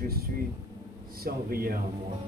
Je suis sans rien en moi.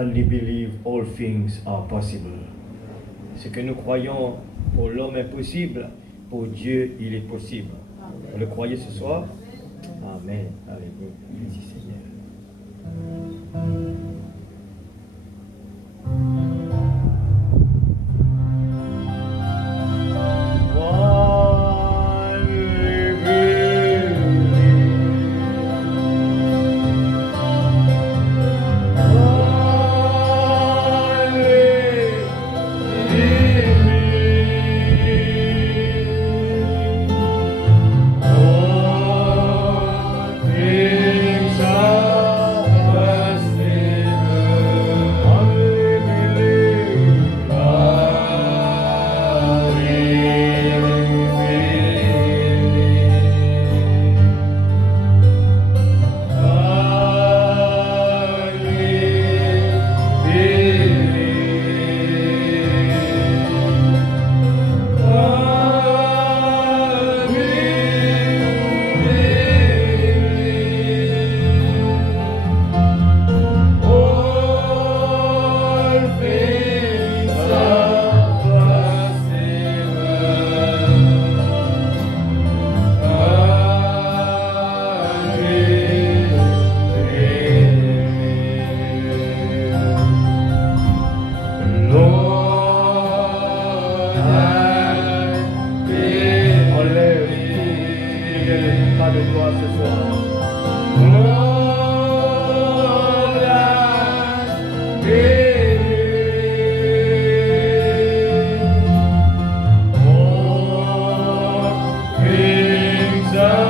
Only believe all things are possible. Ce que nous croyons pour l'homme impossible, pour Dieu il est possible. Vous le croyez ce soir? Amen. Alléluia. Merci Seigneur. Jesus.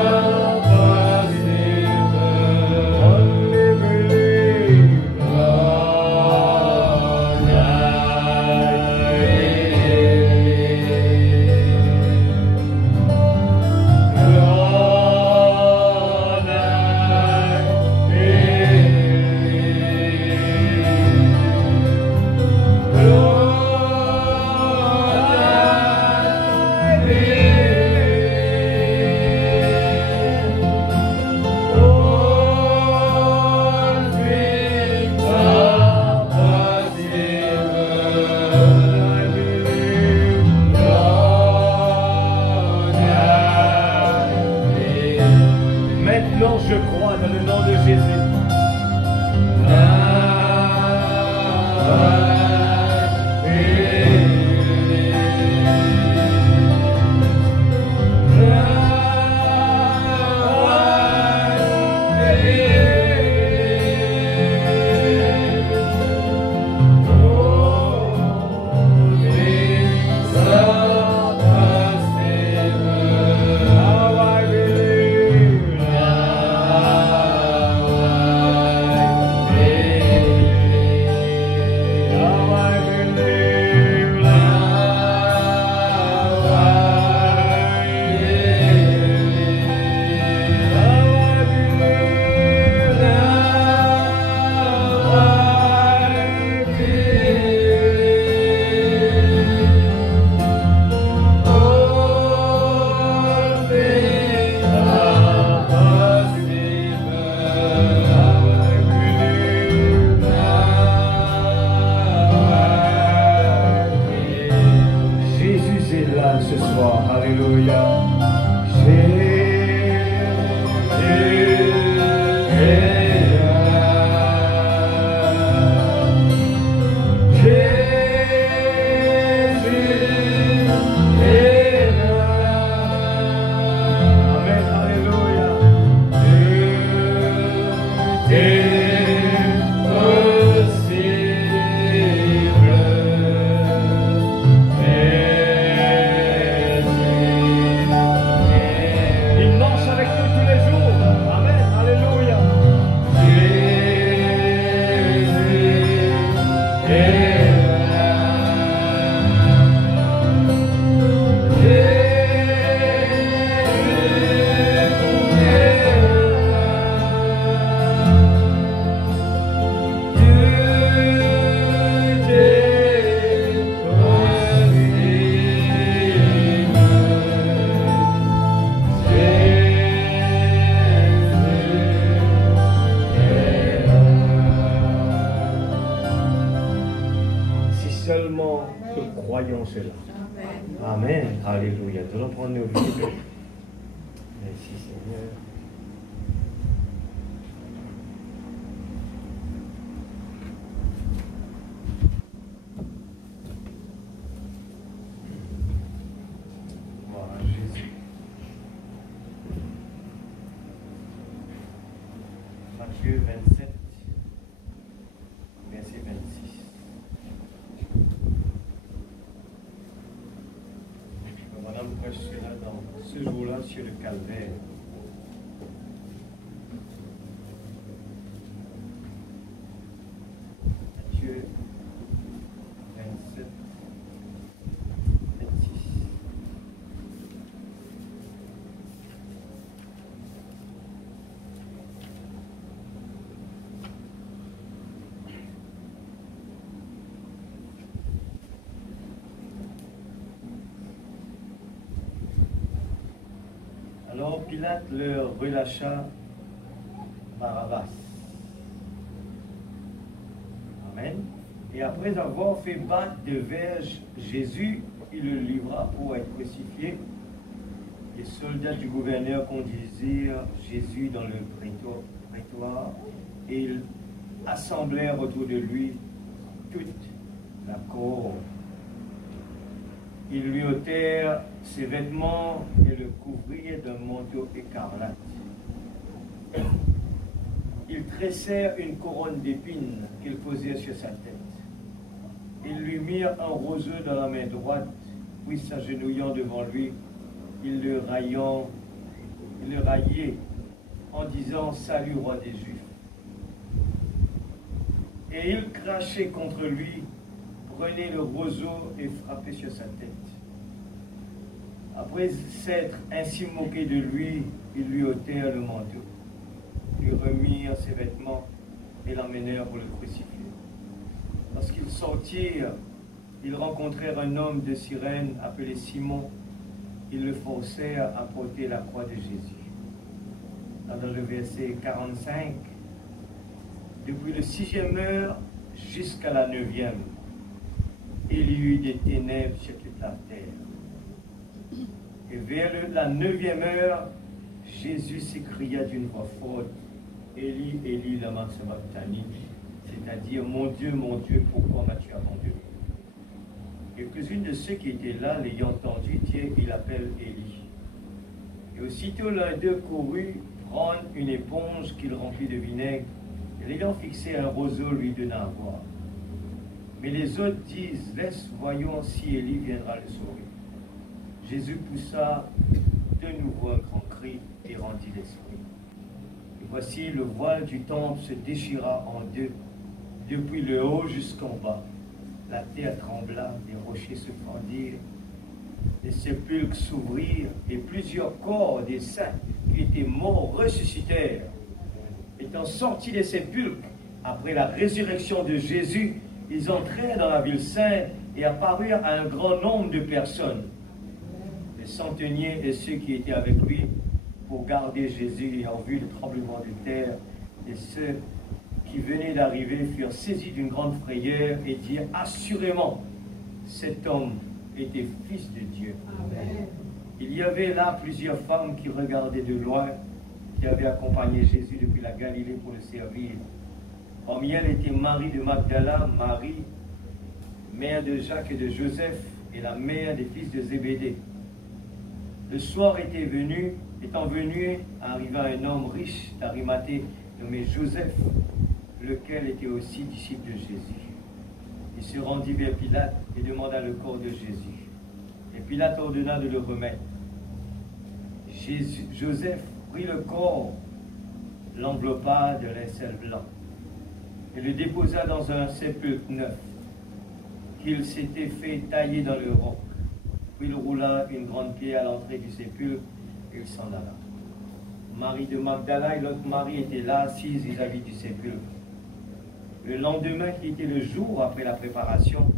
Je crois dans le nom de Jésus. Matthieu 27, verset 26. Madame prêche cela dans ce jour-là sur le calvaire. Matthieu 27, 26. Alors Pilate leur relâcha Barabbas. Amen. Et après avoir fait battre de verges Jésus, il le livra pour être crucifié. Les soldats du gouverneur conduisirent Jésus dans le prétoire et ils assemblèrent autour de lui toute la cour. Ils lui ôtèrent ses vêtements et le couvrirent d'un manteau écarlate. Ils tressèrent une couronne d'épines qu'ils posèrent sur sa tête. Ils lui mirent un roseau dans la main droite, puis s'agenouillant devant lui, ils le raillaient en disant « Salut, roi des Juifs ». Et ils crachaient contre lui, prenaient le roseau et frappaient sur sa tête. Après s'être ainsi moqués de lui, ils lui ôtèrent le manteau, lui remirent ses vêtements et l'emmenèrent pour le crucifier. Lorsqu'ils sortirent, ils rencontrèrent un homme de Cyrène appelé Simon. Ils le forcèrent à porter la croix de Jésus. Dans le verset 45, depuis le 6e heure jusqu'à la 9e, il y eut des ténèbres sur toute la terre. Et vers la 9e heure, Jésus s'écria d'une voix forte, Élie, Élie, lama sabachthani, c'est-à-dire, mon Dieu, pourquoi m'as-tu abandonné? Quelques-unes de ceux qui étaient là, l'ayant entendu dire, il appelle Élie. Et aussitôt l'un d'eux courut prendre une éponge qu'il remplit de vinaigre, et l'ayant fixé un roseau, lui donna à boire. Mais les autres disent, laisse, voyons si Élie viendra le sauver. Jésus poussa de nouveau un grand cri et rendit l'esprit. Et voici, le voile du temple se déchira en deux, depuis le haut jusqu'en bas. La terre trembla, les rochers se fendirent, les sépulcres s'ouvrirent, et plusieurs corps des saints qui étaient morts ressuscitèrent. Étant sortis des sépulcres, après la résurrection de Jésus, ils entrèrent dans la ville sainte et apparurent à un grand nombre de personnes. Les centeniers et ceux qui étaient avec lui pour garder Jésus ayant vu le tremblement de terre, et ceux qui venaient d'arriver furent saisis d'une grande frayeur et dirent assurément, cet homme était fils de Dieu. Amen. Il y avait là plusieurs femmes qui regardaient de loin, qui avaient accompagné Jésus depuis la Galilée pour le servir. Parmi elles était Marie de Magdala, Marie, mère de Jacques et de Joseph, et la mère des fils de Zébédée. Le soir étant venu, arriva un homme riche d'Arimathée, nommé Joseph, lequel était aussi disciple de Jésus. Il se rendit vers Pilate et demanda le corps de Jésus. Et Pilate ordonna de le remettre. Joseph prit le corps, l'enveloppa de linceul blanc, et le déposa dans un sépulcre neuf, qu'il s'était fait tailler dans le roc. Puis il roula une grande pierre à l'entrée du sépulcre, et il s'en alla. Marie de Magdala et l'autre Marie étaient là, assises vis-à-vis du sépulcre. Le lendemain, qui était le jour après la préparation,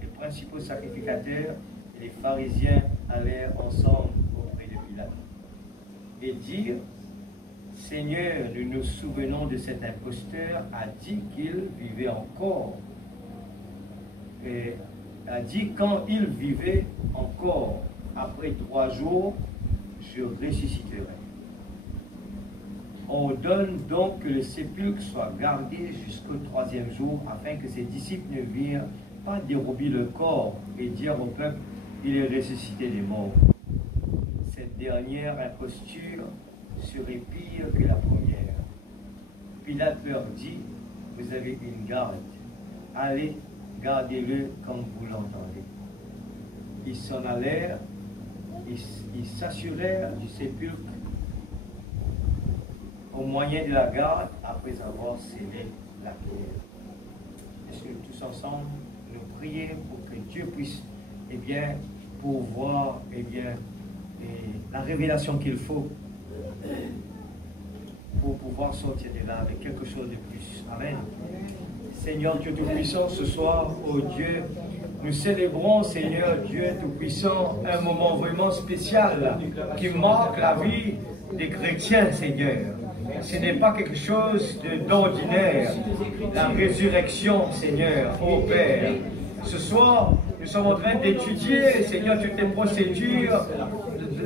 les principaux sacrificateurs et les pharisiens allèrent ensemble auprès de Pilate et dirent, Seigneur, nous nous souvenons de cet imposteur, a dit qu'il vivait encore. Et a dit, quand il vivait encore, après 3 jours, je ressusciterai. On ordonne donc que le sépulcre soit gardé jusqu'au 3e jour, afin que ses disciples ne virent pas dérober le corps et dire au peuple, il est ressuscité des morts. Cette dernière imposture serait pire que la première. Pilate leur dit, vous avez une garde, allez, gardez-le comme vous l'entendez. Ils s'en allèrent, ils s'assurèrent du sépulcre au moyen de la garde, après avoir scellé la pierre. Est-ce que tous ensemble, nous prions pour que Dieu puisse, pourvoir, la révélation qu'il faut pour pouvoir sortir de là avec quelque chose de plus. Amen. Seigneur Dieu Tout-Puissant, ce soir, oh Dieu, nous célébrons, Seigneur Dieu Tout-Puissant, un moment vraiment spécial qui marque la vie des chrétiens, Seigneur. Ce n'est pas quelque chose d'ordinaire. La résurrection, Seigneur, ô Père. Ce soir, nous sommes en train d'étudier, Seigneur, toutes les procédures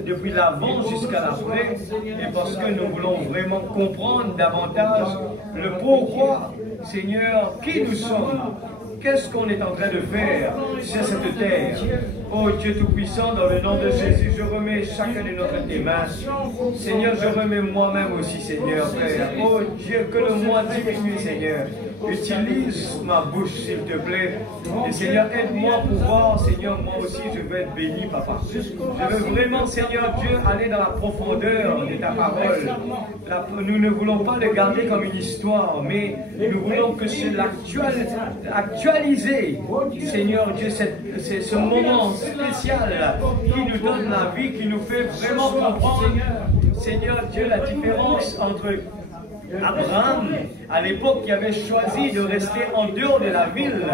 depuis l'avant jusqu'à l'après, et parce que nous voulons vraiment comprendre davantage le pourquoi, Seigneur, qui nous sommes, qu'est-ce qu'on est en train de faire sur cette terre. Oh Dieu Tout-Puissant, dans le nom de Jésus, je remets chacun de notre tes mains. Seigneur, je remets moi-même aussi, Seigneur, Père. Oh Dieu, que le moi diminue, Seigneur. Utilise ma bouche, s'il te plaît. Et Seigneur, aide-moi à pouvoir, Seigneur, moi aussi, je veux être béni, Papa. Je veux vraiment, Seigneur Dieu, aller dans la profondeur de ta parole. Nous ne voulons pas le garder comme une histoire, mais nous voulons que c'est actualiser, Seigneur Dieu, c'est ce moment spécial qui nous donne la vie, qui nous fait vraiment comprendre, Seigneur Dieu, la différence entre Abraham, à l'époque, qui avait choisi de rester en dehors de la ville,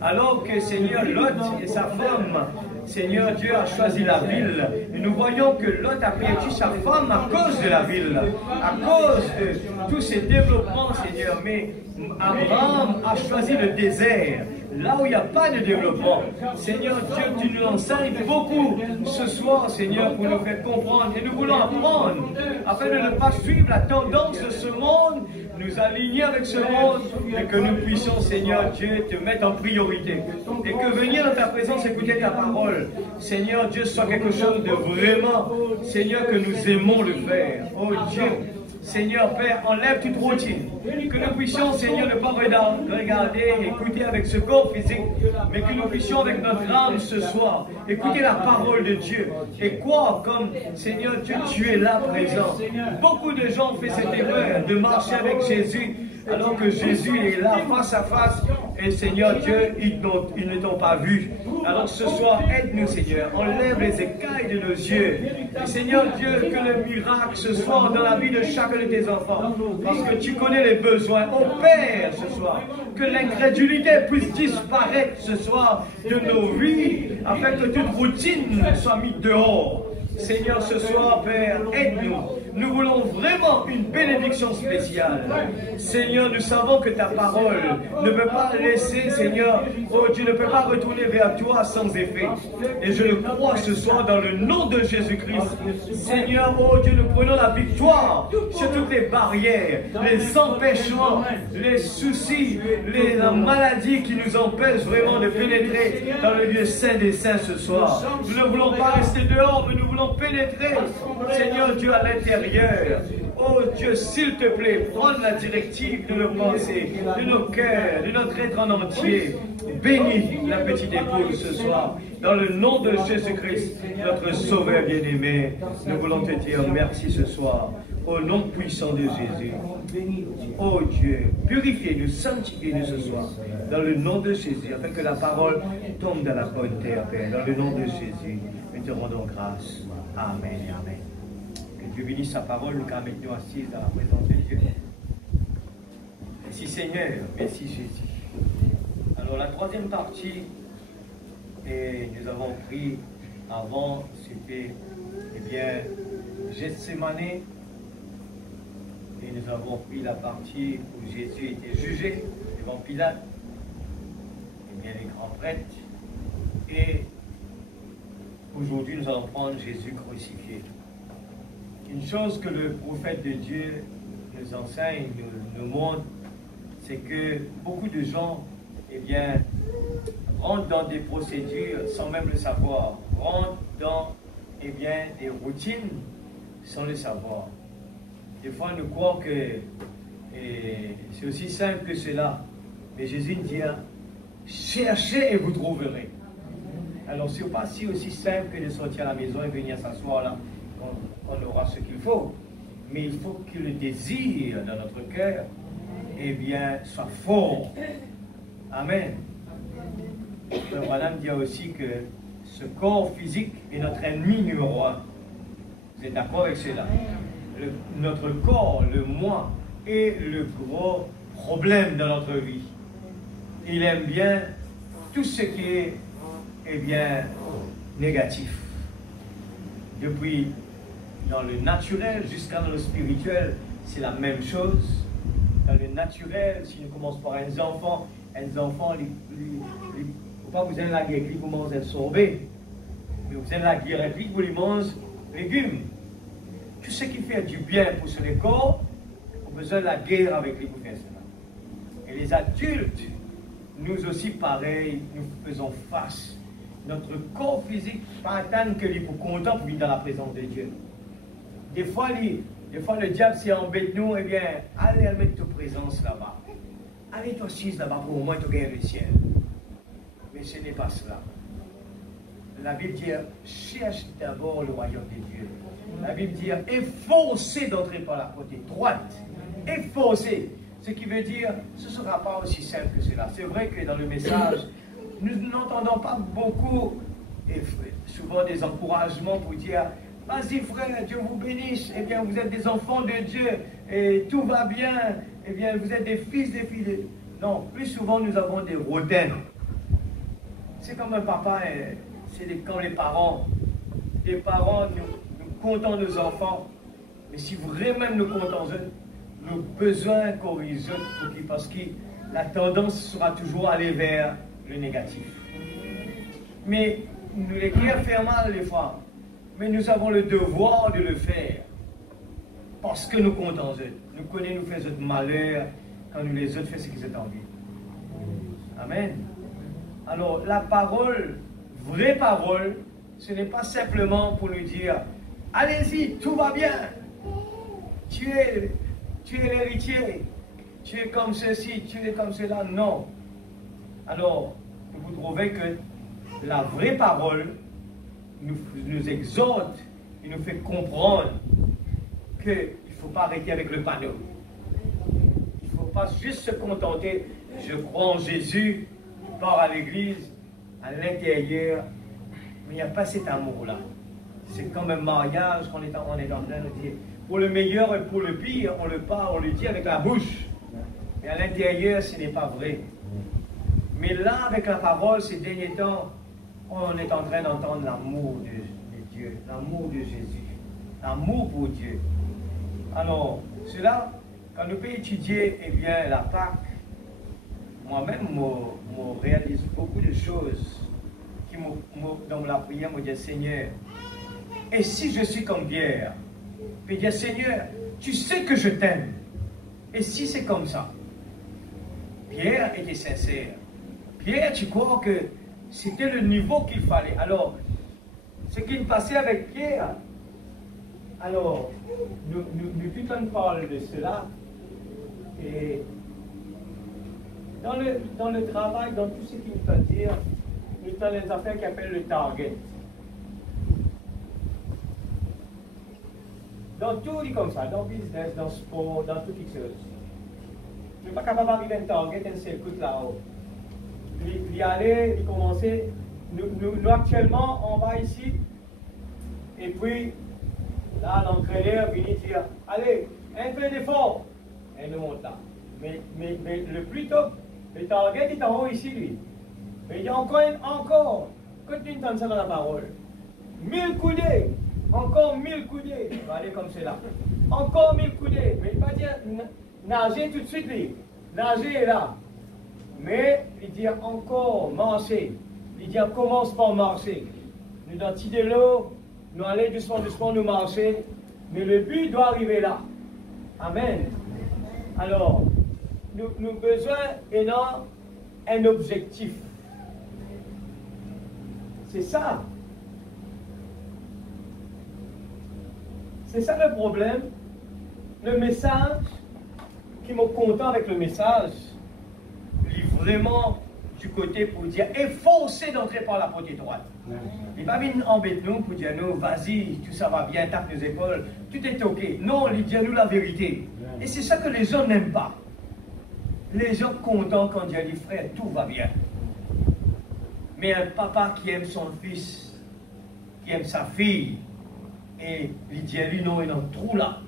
alors que Seigneur Lot et sa femme, Seigneur Dieu, a choisi la ville. Et nous voyons que Lot a perdu sa femme à cause de la ville, à cause de tous ces développements, Seigneur. Mais Abraham a choisi le désert. là où il n'y a pas de développement. Seigneur Dieu, tu nous enseignes beaucoup ce soir, Seigneur, pour nous faire comprendre. Et nous voulons apprendre, afin de ne pas suivre la tendance de ce monde, nous aligner avec ce monde, et que nous puissions, Seigneur Dieu, te mettre en priorité. Et que venir dans ta présence, écouter ta parole, Seigneur Dieu, soit quelque chose de vraiment, Seigneur, que nous aimons le faire. Oh Dieu, Seigneur Père, enlève toute routine. Que nous puissions, Seigneur, ne pas regarder, écouter avec ce corps physique, mais que nous puissions avec notre âme ce soir, écouter la parole de Dieu. Et quoi, comme Seigneur Dieu, tu es là présent. Beaucoup de gens ont fait cette erreur de marcher avec Jésus, alors que Jésus est là face à face. Et Seigneur Dieu, ils ne t'ont pas vu. Alors ce soir, aide-nous, Seigneur. Enlève les écailles de nos yeux. Et Seigneur Dieu, que le miracle ce soir dans la vie de chacun de tes enfants. Parce que tu connais les besoins. Opère ce soir. Que l'incrédulité puisse disparaître ce soir de nos vies. Afin que toute routine soit mise dehors. Seigneur, ce soir, Père, aide-nous. Nous voulons vraiment une bénédiction spéciale. Seigneur, nous savons que ta parole ne peut pas laisser, Seigneur, oh Dieu, ne peut pas retourner vers toi sans effet. Et je le crois ce soir dans le nom de Jésus-Christ. Seigneur, oh Dieu, nous prenons la victoire sur toutes les barrières, les empêchements, les soucis, les maladies qui nous empêchent vraiment de pénétrer dans le lieu saint des saints ce soir. Nous ne voulons pas rester dehors, mais nous voulons pénétrer, Seigneur Dieu, à l'intérieur. Oh Dieu, s'il te plaît, prends la directive de nos pensées, de nos cœurs, de notre être en entier. Bénis la petite épouse ce soir. Dans le nom de Jésus-Christ, notre Sauveur bien-aimé, nous voulons te dire merci ce soir. Au nom puissant de Jésus. Oh Dieu, purifiez-nous, sanctifiez-nous ce soir. Dans le nom de Jésus, afin que la parole tombe dans la bonne terre, Père. Dans le nom de Jésus, nous te rendons grâce. Amen et amen. Que Dieu bénisse sa parole, nous car maintenant assis dans la présence de Dieu. Merci Seigneur, merci Jésus. Alors la troisième partie, et nous avons pris avant, c'était, eh bien, Gethsémane, et nous avons pris la partie où Jésus était jugé devant Pilate, et bien les grands prêtres, et aujourd'hui nous allons prendre Jésus crucifié. Une chose que le prophète de Dieu nous enseigne, nous montre, c'est que beaucoup de gens, eh bien, rentrent dans des procédures sans même le savoir, rentrent dans, eh bien, des routines sans le savoir. Des fois, nous croyons que c'est aussi simple que cela. Mais Jésus nous dit, cherchez et vous trouverez. Alors, ce n'est pas si aussi simple que de sortir à la maison et venir s'asseoir là. On aura ce qu'il faut. Mais il faut que le désir dans notre cœur, eh bien, soit fort. Amen. Le Branham dit aussi que ce corps physique est notre ennemi numéro 1. Vous êtes d'accord avec cela? Notre corps, le moi, est le gros problème dans notre vie. Il aime bien tout ce qui est, eh bien, négatif. Depuis dans le naturel jusqu'à dans le spirituel, c'est la même chose. Dans le naturel, si on commence par un enfant, il ne faut pas vous avez la guerre qui vous mange un sorbet, mais vous avez la guerre qui vous lui mange légumes. Tout ce qui fait du bien pour ce corps, on a besoin de la guerre avec les bouffées. Et les adultes, nous aussi pareil, nous faisons face. Notre corps physique, pas attendre que les pour content pour vivre dans la présence de Dieu. Des fois, le diable s'y embête nous, eh bien, allez mettre ta présence là-bas. Allez toi assise là-bas pour au moins te gagner le ciel. Mais ce n'est pas cela. La Bible dit, cherche d'abord le royaume des dieux. La Bible dit, efforcez d'entrer par la côté droite. Efforcez. Ce qui veut dire, ce ne sera pas aussi simple que cela. C'est vrai que dans le message, nous n'entendons pas beaucoup, et souvent des encouragements pour dire, vas-y frère, Dieu vous bénisse, eh bien vous êtes des enfants de Dieu, et tout va bien, eh bien vous êtes des fils, des filles de... Non, plus souvent nous avons des rotaines. C'est comme un papa, c'est comme les parents. Les parents, nous comptons nos enfants, mais si vraiment nous comptons eux, nous avons besoin qu'on corrige parce que la tendance sera toujours aller vers le négatif. Mais nous les guerres fait mal les fois. Mais nous avons le devoir de le faire. Parce que nous comptons eux. Nous connaissons, nous faisons malheur quand nous les autres faisons ce qu'ils ont envie. Amen. Alors, la parole, vraie parole, ce n'est pas simplement pour nous dire allez-y, tout va bien. Tu es l'héritier. Tu es comme ceci, tu es comme cela. Non. Alors, vous trouvez que la vraie parole nous exhorte et nous fait comprendre qu'il ne faut pas arrêter avec le panneau. Il ne faut pas juste se contenter, je crois en Jésus, je pars à l'église, à l'intérieur, mais il n'y a pas cet amour-là. C'est comme un mariage qu'on est en train de dire. Pour le meilleur et pour le pire, on le parle, on le dit avec la bouche. Mais à l'intérieur, ce n'est pas vrai. Mais là, avec la parole, ces derniers temps, on est en train d'entendre l'amour de Dieu, l'amour de Jésus, l'amour pour Dieu. Alors, cela, quand nous pouvons étudier bien, la Pâque, moi-même, je réalise beaucoup de choses qui, dans la prière, me disent, Seigneur, et si je suis comme Pierre, je dis, Seigneur, tu sais que je t'aime. Et si c'est comme ça? Pierre était sincère. Pierre, tu crois que c'était le niveau qu'il fallait. Alors, ce qui me passait avec Pierre, alors, nous tout on parle de cela. Et dans le travail, dans tout ce qu'il nous peut dire, nous avons les affaires qui appellent le target. Dans tout, il est comme ça, dans le business, dans le sport, dans toutes les choses. Je ne suis pas capable d'arriver à un target, un circuit là-haut. Il allait, il commençait. Nous actuellement, on va ici. Et puis, là, l'entraîneur vient dire, allez, un peu d'effort. Et nous monte là. Mais le plus tôt, le target est en haut ici, lui. Mais il dit encore, continue d'entendre ça dans la parole. 1000 coudées, encore 1000 coudées. Il va aller comme cela. Encore 1000 coudées. Mais il va dire, nager tout de suite, lui. Nager est là. Mais il dit encore marcher. Il dit commence par marcher. Nous dans de l'eau, nous allons doucement nous marcher. Mais le but doit arriver là. Amen. Alors, nous avons besoin d'un objectif. C'est ça. C'est ça le problème. Le message, qui m'a content avec le message, il est vraiment du côté pour dire efforcez d'entrer par la porte étroite. Il va venir embêter nous pour dire nous, vas-y, tout ça va bien, tape nos épaules, tout est ok. Non, il dit nous la vérité. Et c'est ça que les gens n'aiment pas. Les gens contents quand Dieu dit frère, tout va bien. Mais un papa qui aime son fils, qui aime sa fille, et il dit lui non, il est dans le trou là.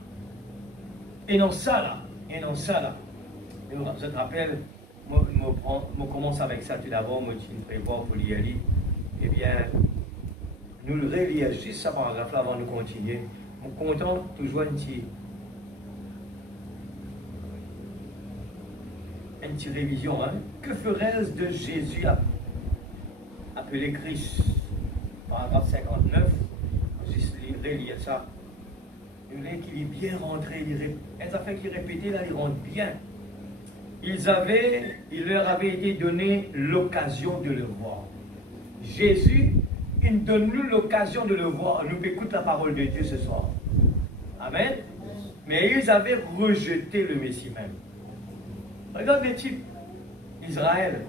Et non ça là. Et non ça là. Et je te rappelle, je commence avec ça tout d'abord, je me prépare pour l'y aller. Eh bien, nous le relisons juste ce paragraphe là avant de continuer. Je suis content toujours une petite révision. Hein. Que ferais-je de Jésus appelé Christ? Paragraphe 59. Juste relire ça. Il est bien rentré. Les affaires qui répétaient là, ils rentrent bien. Il leur avait été donné l'occasion de le voir. Jésus, il donne-nous l'occasion de le voir. Nous écoutons la parole de Dieu ce soir. Amen. Mais ils avaient rejeté le Messie même. Regarde les types Israël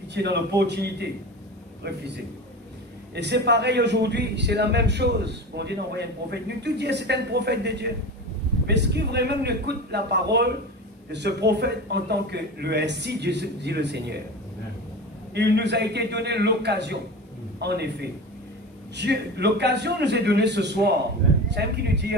qui tient dans l'opportunité, refusé. Et c'est pareil aujourd'hui, c'est la même chose. On dit d'envoyer un prophète. Nous tout dire c'est un prophète de Dieu. Mais ce qui vraiment nous écoute la parole de ce prophète en tant que le ainsi dit le Seigneur. Il nous a été donné l'occasion, en effet. L'occasion nous est donnée ce soir. C'est un qui nous dit,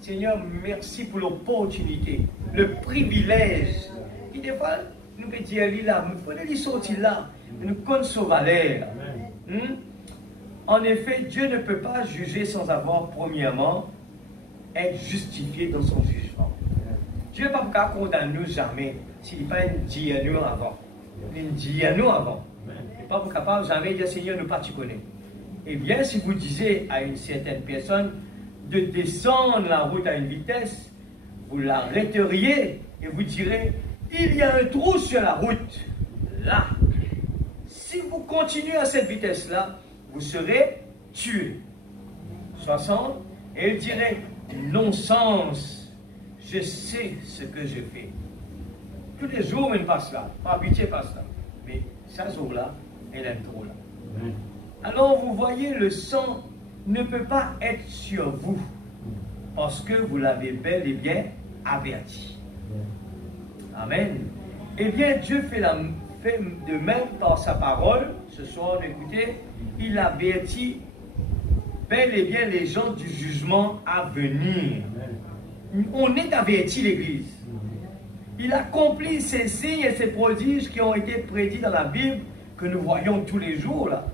Seigneur, merci pour l'opportunité, le privilège. Et des fois, nous peut dire, là, il faut lui sortir là, nous connaissons valeur. En effet, Dieu ne peut pas juger sans avoir, premièrement, être justifié dans son jugement. Dieu ne peut pas condamner nous jamais s'il n'est pas dit à nous avant. Il dit à nous avant. pas capable jamais dire Seigneur, nous pas tu connais. Eh bien, si vous disiez à une certaine personne de descendre la route à une vitesse, vous l'arrêteriez et vous direz, il y a un trou sur la route, là. Si vous continuez à cette vitesse-là, vous serez tué. 60, et il dirait, non-sens, je sais ce que je fais. Tous les jours, il passe là, pas habitué passe là. Mais ce jour-là, elle aime trop là. Alors vous voyez, le sang ne peut pas être sur vous, parce que vous l'avez bel et bien averti. Amen. Eh bien, Dieu fait de même par sa parole. Ce soir, écoutez, il avertit bel et bien les gens du jugement à venir. On est averti, l'Église. Il accomplit ces signes et ces prodiges qui ont été prédits dans la Bible, que nous voyons tous les jours là.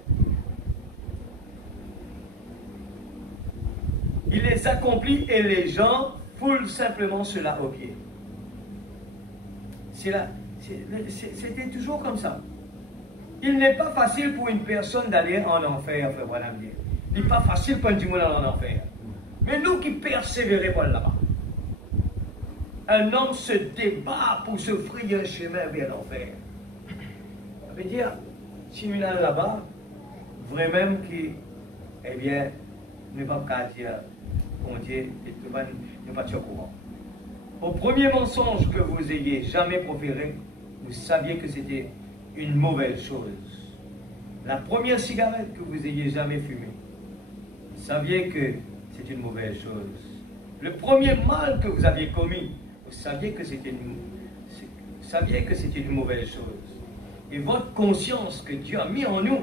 Il les accomplit et les gens foulent simplement cela aux pieds. C'était toujours comme ça. Il n'est pas facile pour une personne d'aller en enfer, frère Branham dit. Il n'est pas facile pour du monde d'aller en enfer. Mais nous qui persévérons pour là-bas, un homme se débat pour se frayer un chemin vers l'enfer. Ça veut dire, si nous allons là-bas, vraiment que, eh bien, ne pas dire, mon Dieu, ne pas être au courant. Au premier mensonge que vous ayez jamais proféré, vous saviez que c'était une mauvaise chose. La première cigarette que vous ayez jamais fumée, vous saviez que c'est une mauvaise chose. Le premier mal que vous aviez commis, vous saviez que c'était une mauvaise chose. Et votre conscience que Dieu a mis en nous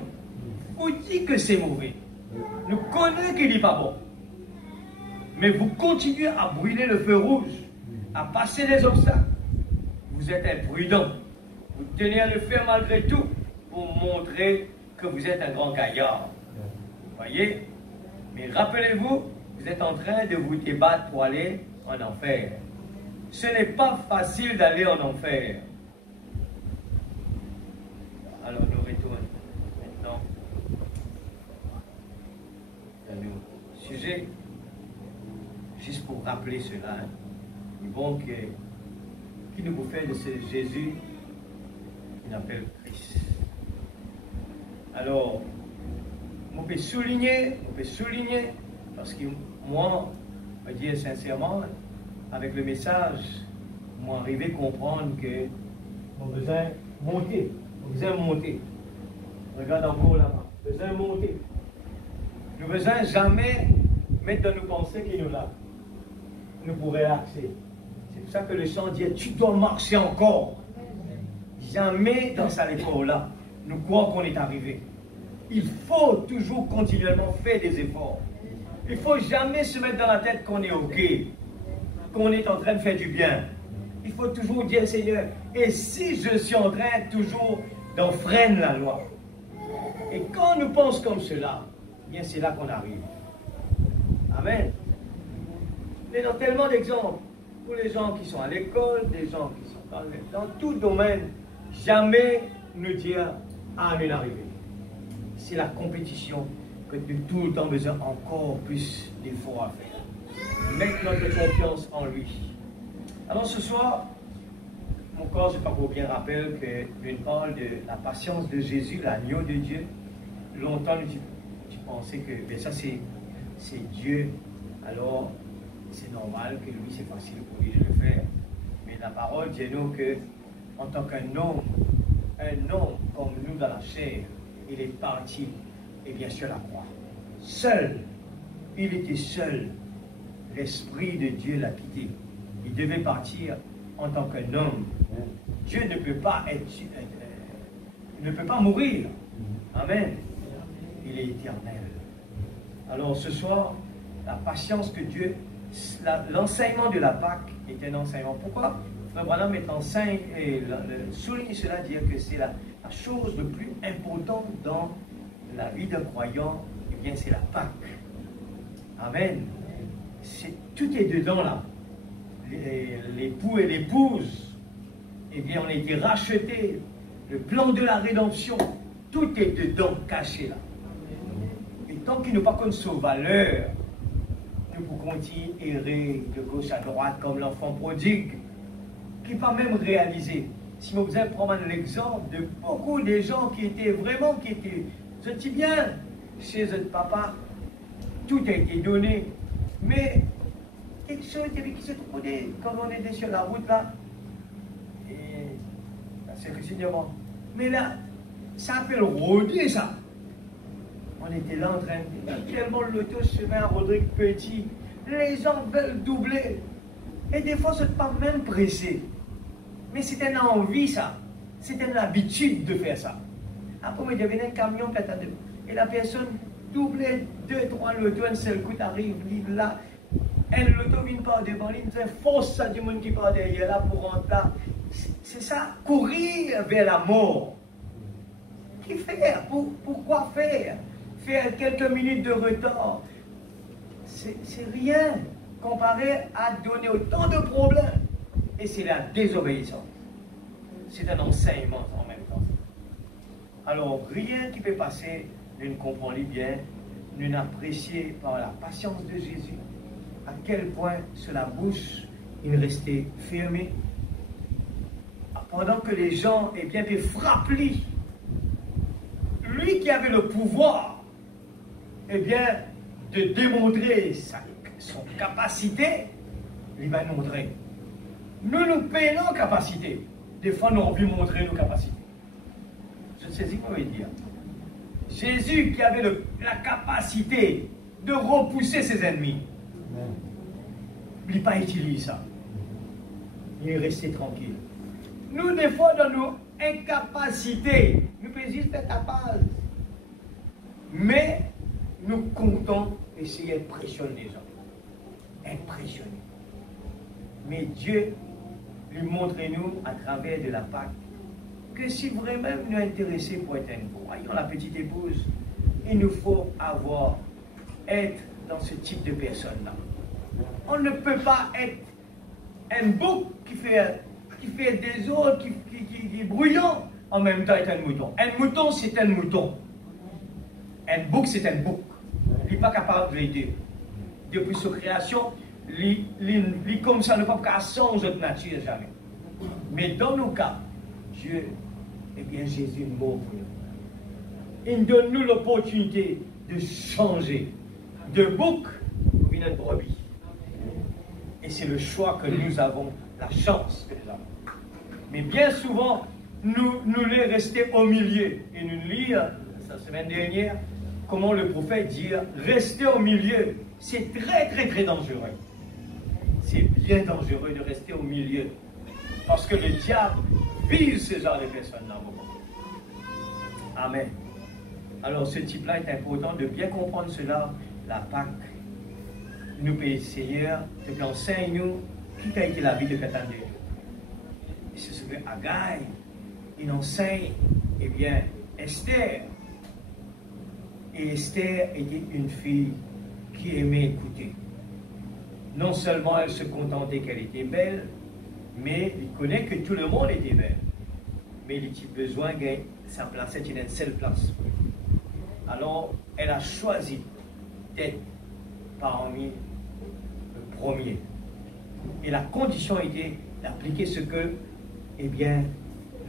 vous dit que c'est mauvais. Nous connaissons qu'il n'est pas bon. Mais vous continuez à brûler le feu rouge, à passer les obstacles. Vous êtes imprudent. Vous tenez à le faire malgré tout pour montrer que vous êtes un grand gaillard. Voyez? Mais rappelez-vous, vous êtes en train de vous débattre pour aller en enfer. Ce n'est pas facile d'aller en enfer. Alors nous retournons maintenant à nos sujets. Juste pour rappeler cela, bon qui nous fait de ce Jésus qu'il appelle Christ. Alors, on peut souligner, parce que moi, je veux dire sincèrement, avec le message, moi arrivé à comprendre que on a besoin de monter, Regarde encore là-bas, besoin de monter. Nous ne besoin jamais mettre dans nos pensées qui nous l'a. Nous pourrons relaxer. C'est pour ça que le chant dit, tu dois marcher encore. Jamais dans cette école-là, nous croyons qu'on est arrivé. Il faut toujours continuellement faire des efforts. Il ne faut jamais se mettre dans la tête qu'on est OK, qu'on est en train de faire du bien. Il faut toujours dire, Seigneur, et si je suis en train toujours d'enfreindre la loi? Et quand nous pensons comme cela, bien c'est là qu'on arrive. Amen. Mais dans tellement d'exemples, pour les gens qui sont à l'école, des gens qui sont dans tout domaine, jamais nous dire à une arrivée. C'est la compétition que nous tout le temps besoin encore plus d'efforts à faire. Mettre notre confiance en lui. Alors ce soir, mon corps, je ne sais pas bien rappelle que une parle de la patience de Jésus, l'agneau de Dieu. Longtemps, tu pensais que ben ça c'est Dieu. Alors, c'est normal que lui, c'est facile pour lui de le faire. Mais la parole dit nous que, en tant qu'un homme comme nous dans la chair, il est parti, et bien sûr la croix. Seul, il était seul. L'Esprit de Dieu l'a quitté. Il devait partir en tant qu'un homme. Dieu ne peut pas ne peut pas mourir. Amen. Il est éternel. Alors ce soir, la patience que Dieu, l'enseignement de la Pâque est un enseignement. Pourquoi Frère Branham souligne cela, dire que c'est la chose le plus importante dans la vie d'un croyant, eh bien c'est la Pâque. Amen. Tout est dedans là. L'époux et l'épouse, eh bien on a été rachetés. Le plan de la rédemption, Tout est dedans, caché là. Et tant qu'il n'y a pas comme sa valeur, nous pouvons continuer à errer de gauche à droite comme l'enfant prodigue, qui n'a pas même réalisé. Si vous allez prendre l'exemple de beaucoup de gens qui étaient, je dis bien, chez votre papa, tout a été donné, mais quelque chose qui se trouvait quand on était sur la route là, et c'est que Seigneur, mais là, ça s'appelle rôder ça. On était là en train de tellement l'auto-chemin Rodrigue Petit, les gens veulent doubler, et des fois, c'est pas même pressé. Mais c'est une envie, ça. C'est une habitude de faire ça. Après, il y avait un camion qui attendait. Et la personne doublait 2, 3 lotos, un seul coup arrive, livre là. Un loto vient par devant, il fait force ça du monde qui part derrière là pour rentrer là. C'est ça, courir vers la mort. Qui faire? Pourquoi faire? Faire quelques minutes de retard. C'est rien comparé à donner autant de problèmes. Et c'est la désobéissance. C'est un enseignement en même temps. Alors, rien qui peut passer, nous ne comprenons bien, nous n'apprécions par la patience de Jésus, à quel point sur la bouche, il restait fermé. Pendant que les gens, eh bien, frappent lui qui avait le pouvoir, eh bien, de démontrer son capacité, il va nous montrer. Nous payons nos capacités. Des fois, nous avons envie de montrer nos capacités. Je ne sais pas comment dire. Jésus qui avait la capacité de repousser ses ennemis, il n'a pas utilisé ça. Il est resté tranquille. Nous, des fois, dans nos incapacités, nous pouvons juste faire capable. Mais nous comptons essayer d'impressionner les gens. Impressionner. Mais Dieu lui montre-nous à travers de la Pâque que si vraiment nous sommes intéressés pour être un croyant, la petite épouse, il nous faut être dans ce type de personne-là. On ne peut pas être un bouc qui fait des autres, qui est bruyant, en même temps être un mouton. Un mouton, c'est un mouton. Un bouc, c'est un bouc. Il n'est pas capable de l'aider. Depuis sa création, il comme ça ne peut pas changer notre nature jamais. Mais dans nos cas, Dieu, eh bien Jésus mort pour nous. Il donne nous l'opportunité de changer de bouc pour une brebis. Et c'est le choix que nous avons, la chance que nous avons. Mais bien souvent, nous les restés au milieu. Et nous lisons, la semaine dernière, comment le prophète dit, rester au milieu, c'est très très très dangereux. C'est bien dangereux de rester au milieu. Parce que le diable vise ce genre de personnes-là. Amen. Alors ce type-là est important de bien comprendre cela, la Pâque. Nous payons Seigneur, te enseigne-nous qui a été la vie de quelqu'un de nous. Et c'est ce que Haggai, il enseigne, eh bien, Esther. Et Esther était une fille qui aimait écouter. Non seulement elle se contentait qu'elle était belle, mais il connaît que tout le monde était belle. Mais il a besoin de sa place, c'est une seule place. Alors, elle a choisi d'être parmi le premier. Et la condition était d'appliquer ce que, eh bien,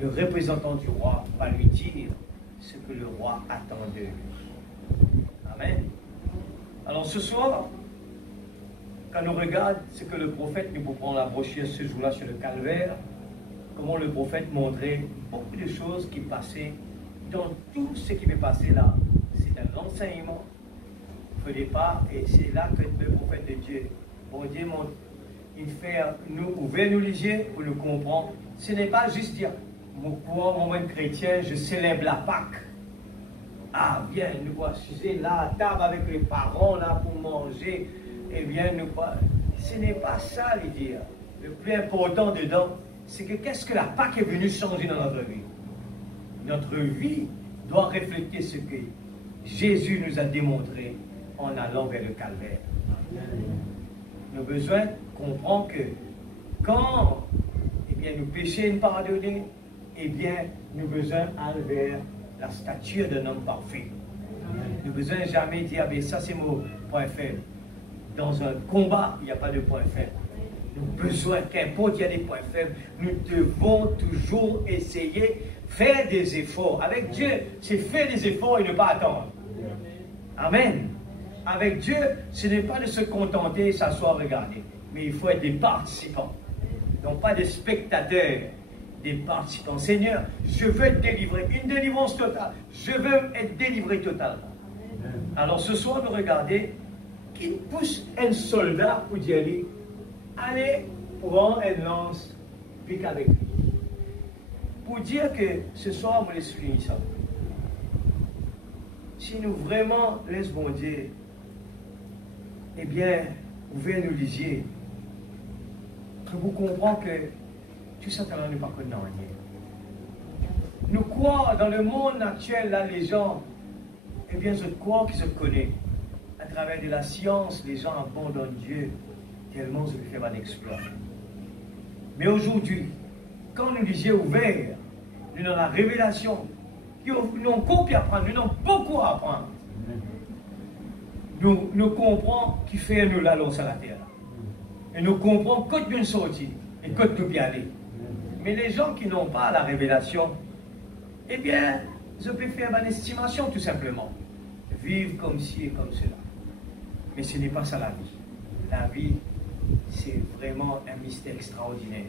le représentant du roi va lui dire, ce que le roi attend de lui. Amen. Alors ce soir, quand on regarde ce que le prophète, nous pouvons la brochure ce jour-là sur le calvaire, comment le prophète montrait beaucoup de choses qui passaient dans tout ce qui m'est passé là. C'est un enseignement. Il ne fallait pas, et c'est là que le prophète de Dieu, bon Dieu, il fait nous ouvrir nos yeux pour le comprendre. Ce n'est pas juste dire, moi, moi, chrétien, je célèbre la Pâque. Ah, bien, nous voici là à table avec les parents là pour manger. Eh bien, ce n'est pas ça, les dire. Le plus important dedans, c'est que qu'est-ce que la Pâque est venue changer dans notre vie. Notre vie doit refléter ce que Jésus nous a démontré en allant vers le calvaire. Nous avons besoin de comprendre que quand eh bien, nous péchons nous pardonner, eh bien, nous avons besoin d'aller vers la stature d'un homme parfait. Nous n'avons besoin jamais dire, mais ça c'est mon point faible. Dans un combat, il n'y a pas de point faible. Nous avons besoin, qu'importe il y a des points faibles, nous devons toujours essayer, faire des efforts. Avec Dieu, c'est faire des efforts et ne pas attendre. Amen. Avec Dieu, ce n'est pas de se contenter et s'asseoir regarder, mais il faut être des participants. Non pas des spectateurs, des participants. Seigneur, je veux être délivré, une délivrance totale. Je veux être délivré totalement. Alors ce soir, nous regardons qui pousse un soldat pour dire, allez, prends une lance, pique avec lui. Pour dire que ce soir, on les souligne ça. Si nous vraiment laissons bon Dieu, eh bien, vous pouvez nous lisiez, que vous comprenez que tout ça n'est pas connu. Nous croyons dans le monde actuel, là, les gens, eh bien, je crois qu'ils se connaissent. À travers de la science, les gens abandonnent Dieu tellement ils font un exploit. Mais aujourd'hui, quand nous les yeux ouverts, nous avons la révélation, nous avons beaucoup à apprendre, nous avons beaucoup à apprendre. Nous comprenons qui fait nous la lance à la terre. Et nous comprenons quand nous sortir et quand nous y aller. Mais les gens qui n'ont pas la révélation, eh bien, je peux faire une estimation tout simplement. Vivre comme ci et comme cela. Mais ce n'est pas ça la vie. La vie, c'est vraiment un mystère extraordinaire.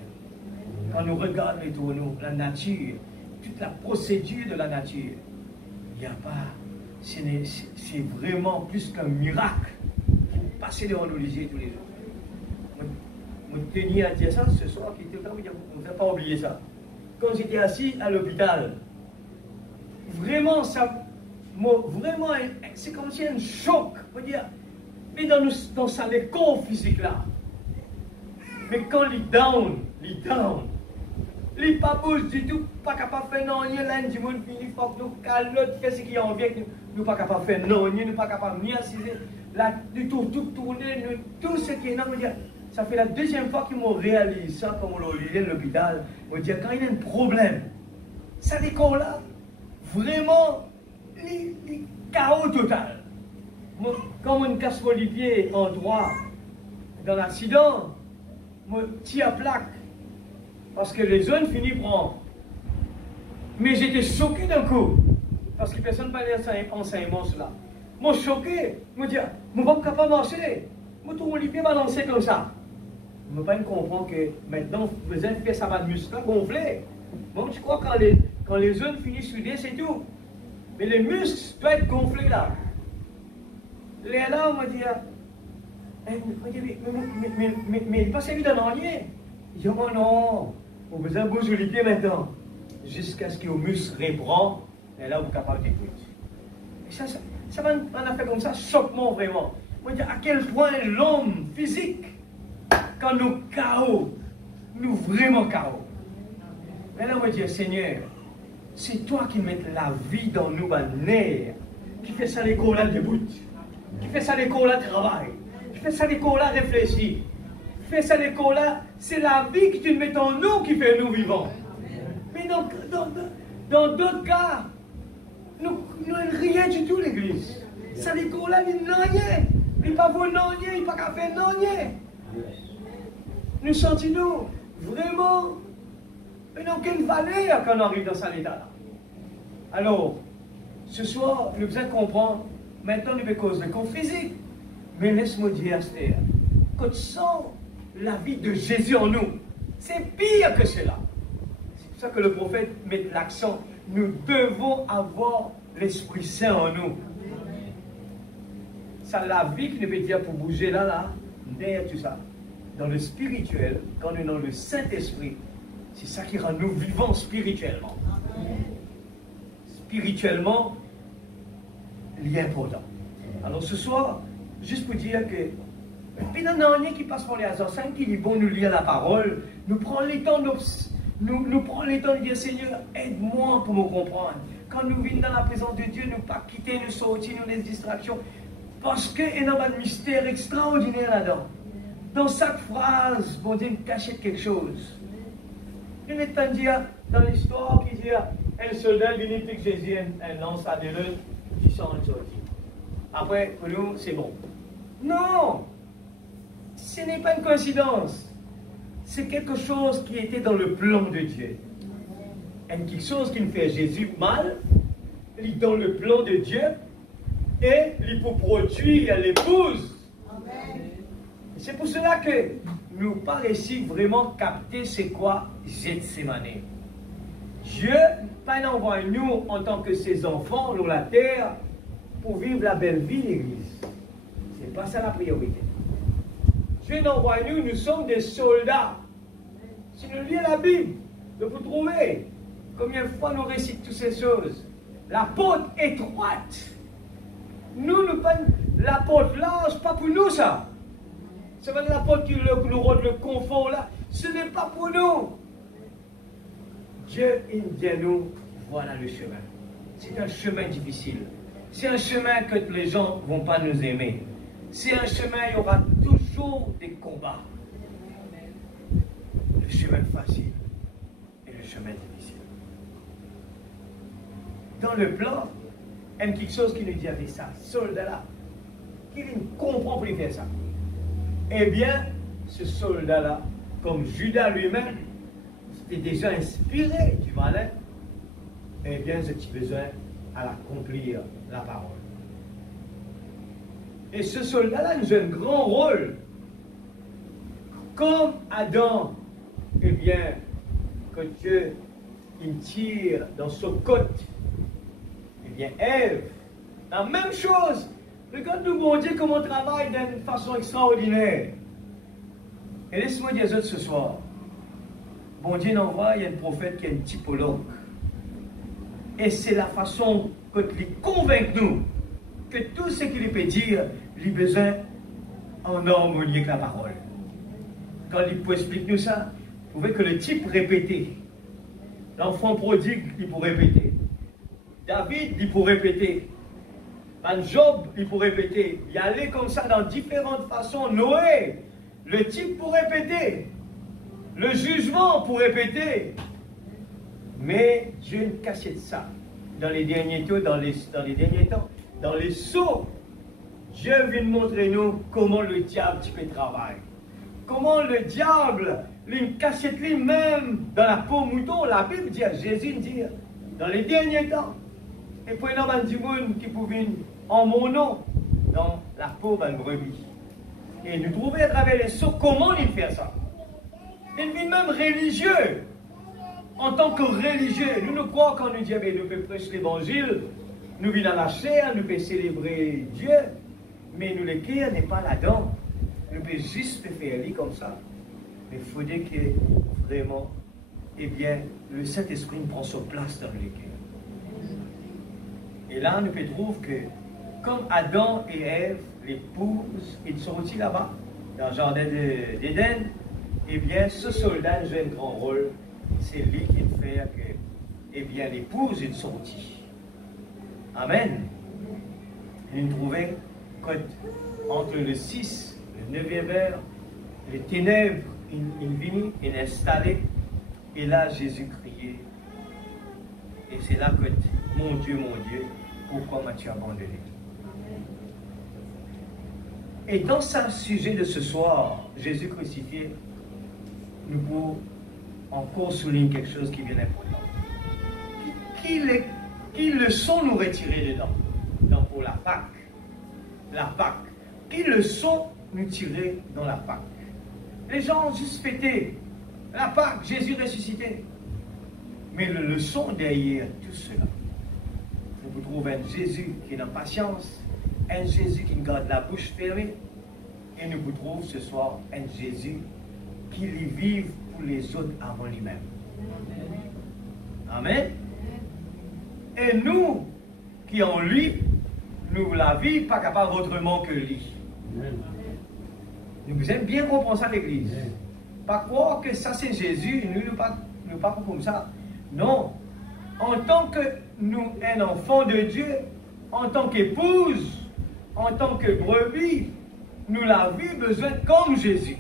Quand nous regardons autour de nous, la nature, toute la procédure de la nature, il n'y a pas, c'est vraiment plus qu'un miracle. Passer devant nous les yeux tous les jours. Je tenais à dire ça ce soir, on ne va pas oublier ça. Quand j'étais assis à l'hôpital, vraiment, vraiment, c'est comme si un choc, on peut dire, mais dans sa corps physique là. Mais quand il down, il pas bouge du tout, pas capable de faire non, il y a l'un du monde fini, il faut que nous l'autre fait ce qui est envie, nous pas capable de faire non, nous pas capable ni assiser, là, du tout tourner, tout ce qui est là, ça fait la deuxième fois qu'ils m'ont réalisé ça, comme on l'a dit à l'hôpital, on dit quand il y a un problème, ça les corps là, vraiment, les chaos total. Quand on casse mon pied en droit dans l'accident, je tire à plaque parce que les zones finissent prendre. Mais j'étais choqué d'un coup parce que personne ne parlait enseignement cela. Je suis choqué, je me dis, je ne suis pas capable de marcher. Je trouve mon pied balancé comme ça. Je ne peux pas comprendre que maintenant, vous avez fait ça va muscle gonfler. Moi, je crois que quand les zones finissent soudées, c'est tout. Mais les muscles doivent être gonflés là. Les là, on m'a dit, mais il passe lui d'un anier. Il dit, oh non, on a besoin de bouger les pieds maintenant. Jusqu'à ce que le muscle reprend, et là, vous êtes capable d'écouter. Ça m'a fait comme ça, choquement vraiment. On m'a dit, à quel point l'homme physique, quand nous chaos, nous vraiment chaos. Et là, on m'a dit, Seigneur, c'est toi qui mets la vie dans nous, nerfs, qui fait ça l'école là debout, qui fait ça l'école là travail, qui fait ça l'école là réfléchir, qui fait ça l'école là, c'est la vie que tu mets en nous qui fait nous vivants. Mais dans d'autres cas, nous n'avons rien du tout l'église. Ça l'école là, il n'a rien. Il n'est pas bon, non, il n'est pas qu'à faire, non, rien. Nous sentons-nous vraiment. Mais dans quelle valeur quand on arrive dans cet état-là? Alors, ce soir, nous devons comprendre, maintenant nous avons cause de corps physique. Mais laisse-moi dire, Esther, quand tu sens la vie de Jésus en nous, c'est pire que cela. C'est pour ça que le prophète met l'accent. Nous devons avoir l'Esprit Saint en nous. Ça, la vie qui nous peut dire pour bouger là, derrière tout ça. Dans le spirituel, quand on est dans le Saint-Esprit, c'est ça qui rend nous vivants spirituellement. Spirituellement, il est important. Alors ce soir, juste pour dire que, puis il y en a rien qui passe par les hasards, c'est qui est bon nous lire la parole, nous prenons le temps de dire Seigneur, aide-moi pour me comprendre. Quand nous venons dans la présence de Dieu, nous pas quitter, nous sortir, nous les distractions, parce qu'il y a un mystère extraordinaire là-dedans. Dans chaque phrase, bon Dieu nous cache quelque chose. Il est temps de dire dans l'histoire qui dit un soldat venu pique Jésus un lance à l'autre, qui sort une sortie. Après, pour nous, c'est bon. Non! Ce n'est pas une coïncidence. C'est quelque chose qui était dans le plan de Dieu. Et quelque chose qui ne fait Jésus mal, il est dans le plan de Dieu, et il peut produire l'épouse. C'est pour cela que nous pas réussi vraiment capter c'est quoi Gethsemane. Dieu pas envoie nous en tant que ses enfants sur la terre pour vivre la belle vie l'église. C'est pas ça la priorité. Dieu nous envoie nous sommes des soldats. Si nous lisons la Bible, vous trouvez combien de fois nous récitons toutes ces choses. La porte étroite. Nous pas la porte large, pas pour nous ça. C'est pas la porte qui nous rend le confort là. Ce n'est pas pour nous. Dieu dit à nous, voilà le chemin. C'est un chemin difficile. C'est un chemin que les gens ne vont pas nous aimer. C'est un chemin, il y aura toujours des combats. Le chemin facile et le chemin difficile. Dans le plan, il y a quelque chose qui nous dit avec ça, soldat-là, qui ne comprend plus faire ça. Eh bien, ce soldat-là, comme Judas lui-même, c'était déjà inspiré du malin, eh bien, j'ai besoin à l'accomplir la parole. Et ce soldat-là nous a un grand rôle. Comme Adam, eh bien, que Dieu, il tire dans son côte, eh bien, Ève, la même chose. Regarde-nous, bon Dieu, comment on travaille d'une façon extraordinaire. Et laisse-moi dire ça ce soir. Bon Dieu envoie, il y a un prophète qui est un typologue. Et c'est la façon que il convainc nous que tout ce qu'il peut dire, il a besoin en harmonie avec la parole. Quand il peut expliquer nous ça, vous voyez que le type répété. L'enfant prodigue, il peut répéter. David, il peut répéter. Job, il peut répéter. Il y allait comme ça dans différentes façons. Noé, le type pour répéter. Le jugement pour répéter. Mais Dieu ne cachait ça. Dans les derniers temps, dans les sceaux, Dieu vient montrer nous comment le diable peut travailler. Comment le diable, il cachette lui-même dans la peau mouton. La Bible dit, Jésus dit, dans les derniers temps. Et puis il y a des gens qui peuvent en mon nom dans la peau de brebis. Et nous trouvons à travers les sceaux comment il fait ça. Il vit même religieux. En tant que religieux, nous nous croyons quand nous disons nous pouvons prêcher l'évangile, nous vivons dans la chair, nous pouvons célébrer Dieu, mais nous le cœur n'est pas là-dedans. Nous pouvons juste faire lire comme ça. Mais il faudrait que vraiment, eh bien, le Saint-Esprit prend sa place dans le cœur. Et là, nous pouvons trouver que, comme Adam et Ève, l'épouse, ils sont aussi là-bas, dans le jardin d'Éden, eh bien, ce soldat joue un grand rôle. C'est lui qui fait que, eh bien, l'épouse est sortie. Amen. Et nous trouvons qu'entre le 6, le 9e vers, les ténèbres, il vient, il est installé, et là, Jésus criait. Et c'est là que, mon Dieu, pourquoi m'as-tu abandonné? Et dans ce sujet de ce soir, Jésus crucifié, nous pouvons encore souligner quelque chose qui est bien important. Quelle leçon nous retirer dedans pour la Pâque? La Pâque. Quelle leçon nous tirer dans la Pâque? Les gens ont juste fêté la Pâque, Jésus ressuscité. Mais la leçon derrière tout cela, vous trouvez un Jésus qui est dans patience, un Jésus qui garde la bouche fermée, et nous vous trouvons ce soir un Jésus qui les vive pour les autres avant lui-même. Amen. Et nous, qui en lui, nous la vie pas capable autrement que lui. Nous aimons bien comprendre ça l'Église. Pas croire que ça c'est Jésus, nous ne pas comme ça. Non. En tant que nous, un enfant de Dieu, en tant qu'épouse, en tant que brebis, nous la vie besoin comme Jésus.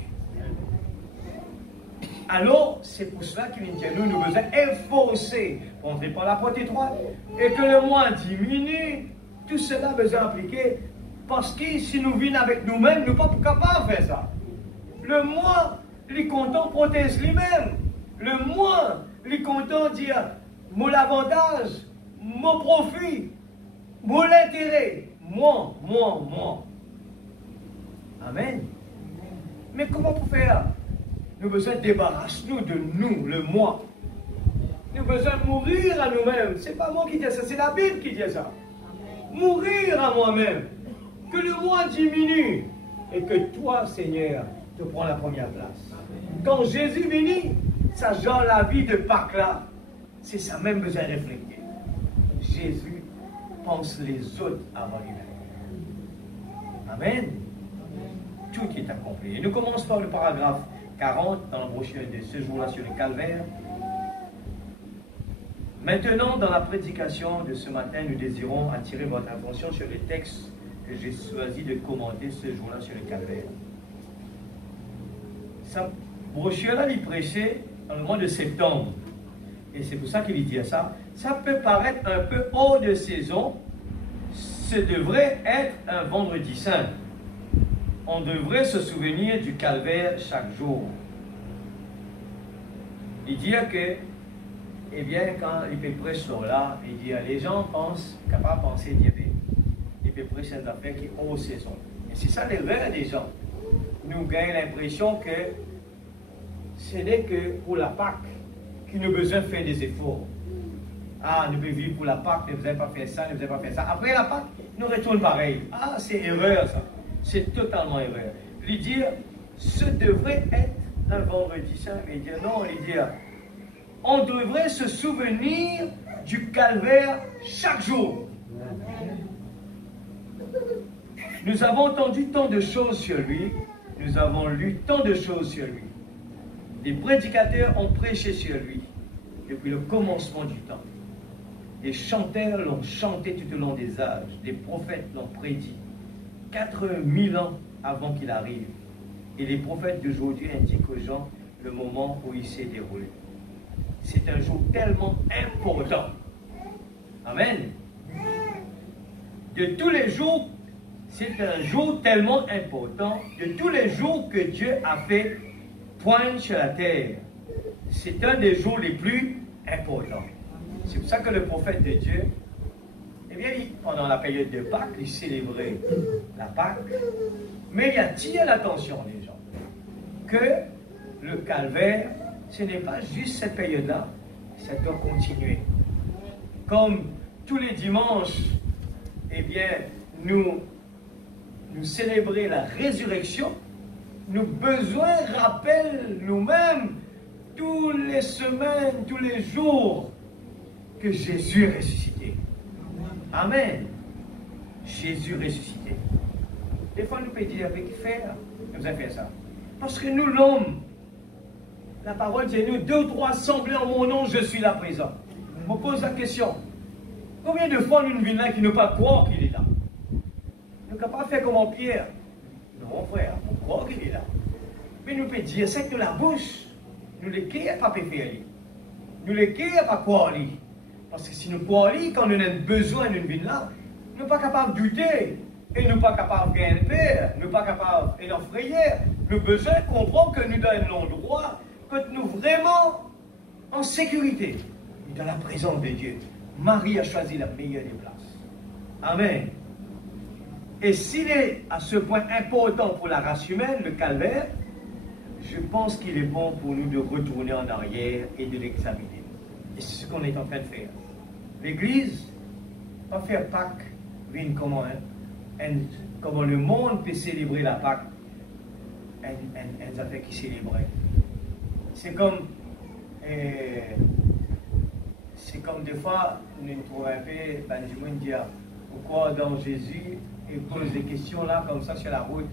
Alors, c'est pour cela qu'il dit nous devons efforcer pour entrer par la porte étroite et que le mois diminue. Tout cela besoin appliquer parce que si nous vivons avec nous-mêmes, nous ne sommes pas capables de faire ça. Le moi, les contents protège lui-même. Le moi, les contents dire mon avantage, mon profit, mon intérêt. Moi. Amen. Mais comment pour faire? Nous avons besoin de débarrasser nous de nous, le moi. Nous avons besoin de mourir à nous-mêmes. Ce n'est pas moi qui dis ça, c'est la Bible qui dit ça. Mourir à moi-même. Que le moi diminue. Et que toi, Seigneur, te prends la première place. Quand Jésus vient, ça genre la vie de Pâques là, c'est ça même besoin de réfléchir. Jésus pense les autres avant lui-même. Amen. Tout est accompli. Et nous commençons par le paragraphe 40 dans la brochure de ce jour-là sur le calvaire. Maintenant, dans la prédication de ce matin, nous désirons attirer votre attention sur les textes que j'ai choisi de commenter ce jour-là sur le calvaire. Sa brochure-là, il prêchait dans le mois de septembre. Et c'est pour ça qu'il dit ça. Ça peut paraître un peu hors de saison. Ce devrait être un vendredi saint. On devrait se souvenir du calvaire chaque jour. Il dit que, eh bien, quand il peut prêcher là, il dit les gens pensent, capables de penser, il peut prêcher des affaires qui sont hors saison. Et c'est ça l'erreur des gens. Nous gagnons l'impression que ce n'est que pour la Pâque qu'il nous besoin de faire des efforts. Ah, nous devons vivre pour la Pâque, nous ne devons pas faire ça, nous ne devons pas faire ça. Après la Pâque, nous retournons pareil. Ah, c'est erreur ça. C'est totalement erreur. Lui dire, ce devrait être un vendredi saint. Et dire non, lui dire, on devrait se souvenir du calvaire chaque jour. Nous avons entendu tant de choses sur lui. Nous avons lu tant de choses sur lui. Les prédicateurs ont prêché sur lui depuis le commencement du temps. Les chanteurs l'ont chanté tout au long des âges. Les prophètes l'ont prédit. 4000 ans avant qu'il arrive. Et les prophètes d'aujourd'hui indiquent aux gens le moment où il s'est déroulé. C'est un jour tellement important. Amen. De tous les jours, c'est un jour tellement important. De tous les jours que Dieu a fait pointe sur la terre, c'est un des jours les plus importants. C'est pour ça que le prophète de Dieu, eh bien, pendant la période de Pâques, il célébrait la Pâque, mais il attire l'attention des gens que le calvaire, ce n'est pas juste cette période-là, ça doit continuer. Comme tous les dimanches, eh bien, nous célébrer la résurrection, nous besoin rappellent nous-mêmes toutes les semaines, tous les jours que Jésus est ressuscité. Amen. Jésus ressuscité. Des fois, nous pouvons dire avec qui faire. Nous avons fait ça. Parce que nous, l'homme, la parole dit nous, 2 ou 3 assemblés en mon nom, je suis là présent. On pose la question. Combien de fois nous venons là qui ne pas croire qu'il est là? Nous ne pouvons pas faire comme en Pierre. Non, frère, on croit qu'il est là. Mais nous pouvons dire, c'est que la bouche, nous ne pouvons pas faire. Nous ne pouvons pas croire. Parce que si nous croyons, quand nous avons besoin d'une vie là, nous ne sommes pas capables de douter. Et nous ne sommes pas capables de gagner peur. Nous ne sommes pas capables de frayeur. Nous avons besoin de comprendre que nous sommes dans l'endroit, que nous sommes vraiment en sécurité. Dans la présence de Dieu. Marie a choisi la meilleure des places. Amen. Et s'il est à ce point important pour la race humaine, le calvaire, je pense qu'il est bon pour nous de retourner en arrière et de l'examiner. Et c'est ce qu'on est en train de faire. L'Église, pas faire Pâques, comment le monde peut célébrer la Pâques, un affaire qui célébrait. C'est comme des fois, nous trouvons un peu, Benjamin dit, pourquoi dans Jésus, il pose des questions là, comme ça, sur la route.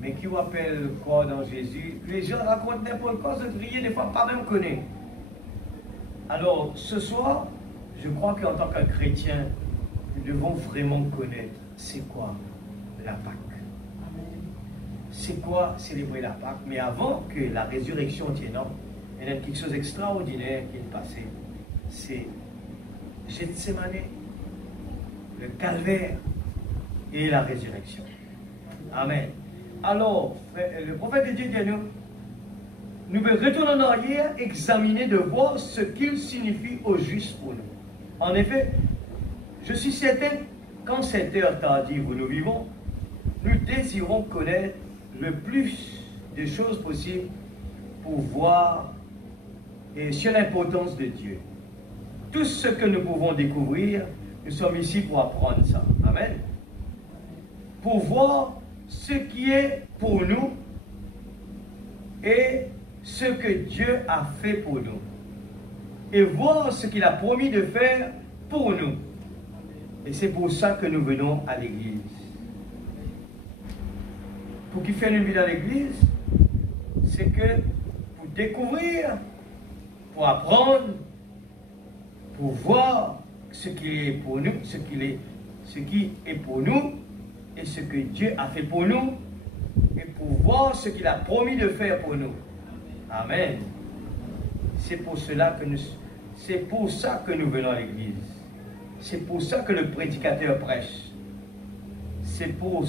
Mais qui vous appelle quoi dans Jésus? Les gens racontent n'importe quoi, se prier, des fois pas même connaître. Alors, ce soir, je crois qu'en tant qu'un chrétien, nous devons vraiment connaître c'est quoi la Pâque. C'est quoi célébrer la Pâque. Mais avant que la résurrection tienne, il il y a quelque chose d'extraordinaire qui est passé. C'est Gethsemane, le calvaire et la résurrection. Amen. Alors, le prophète de Dieu dit à nous, nous devons retourner en arrière, examiner, de voir ce qu'il signifie au juste pour nous. En effet, je suis certain qu'en cette heure tardive où nous vivons, nous désirons connaître le plus de choses possibles pour voir sur l'importance de Dieu. Tout ce que nous pouvons découvrir, nous sommes ici pour apprendre ça. Amen. Pour voir ce qui est pour nous et ce que Dieu a fait pour nous. Et voir ce qu'il a promis de faire pour nous. Et c'est pour ça que nous venons à l'église. Pour qui fait une vie dans l'église, c'est que pour découvrir, pour apprendre, pour voir ce qui est pour nous, ce qui est pour nous, et ce que Dieu a fait pour nous, et pour voir ce qu'il a promis de faire pour nous. Amen. C'est pour ça que nous venons à l'église. C'est pour ça que le prédicateur prêche. C'est pour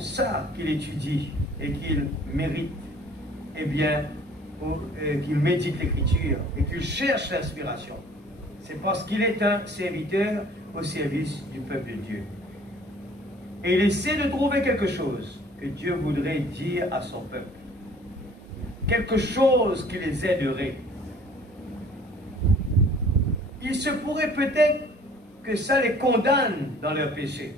ça qu'il étudie et qu'il mérite, qu'il médite l'écriture et qu'il cherche l'inspiration. C'est parce qu'il est un serviteur au service du peuple de Dieu. Et il essaie de trouver quelque chose que Dieu voudrait dire à son peuple. Quelque chose qui les aiderait. Il se pourrait peut-être que ça les condamne dans leur péché.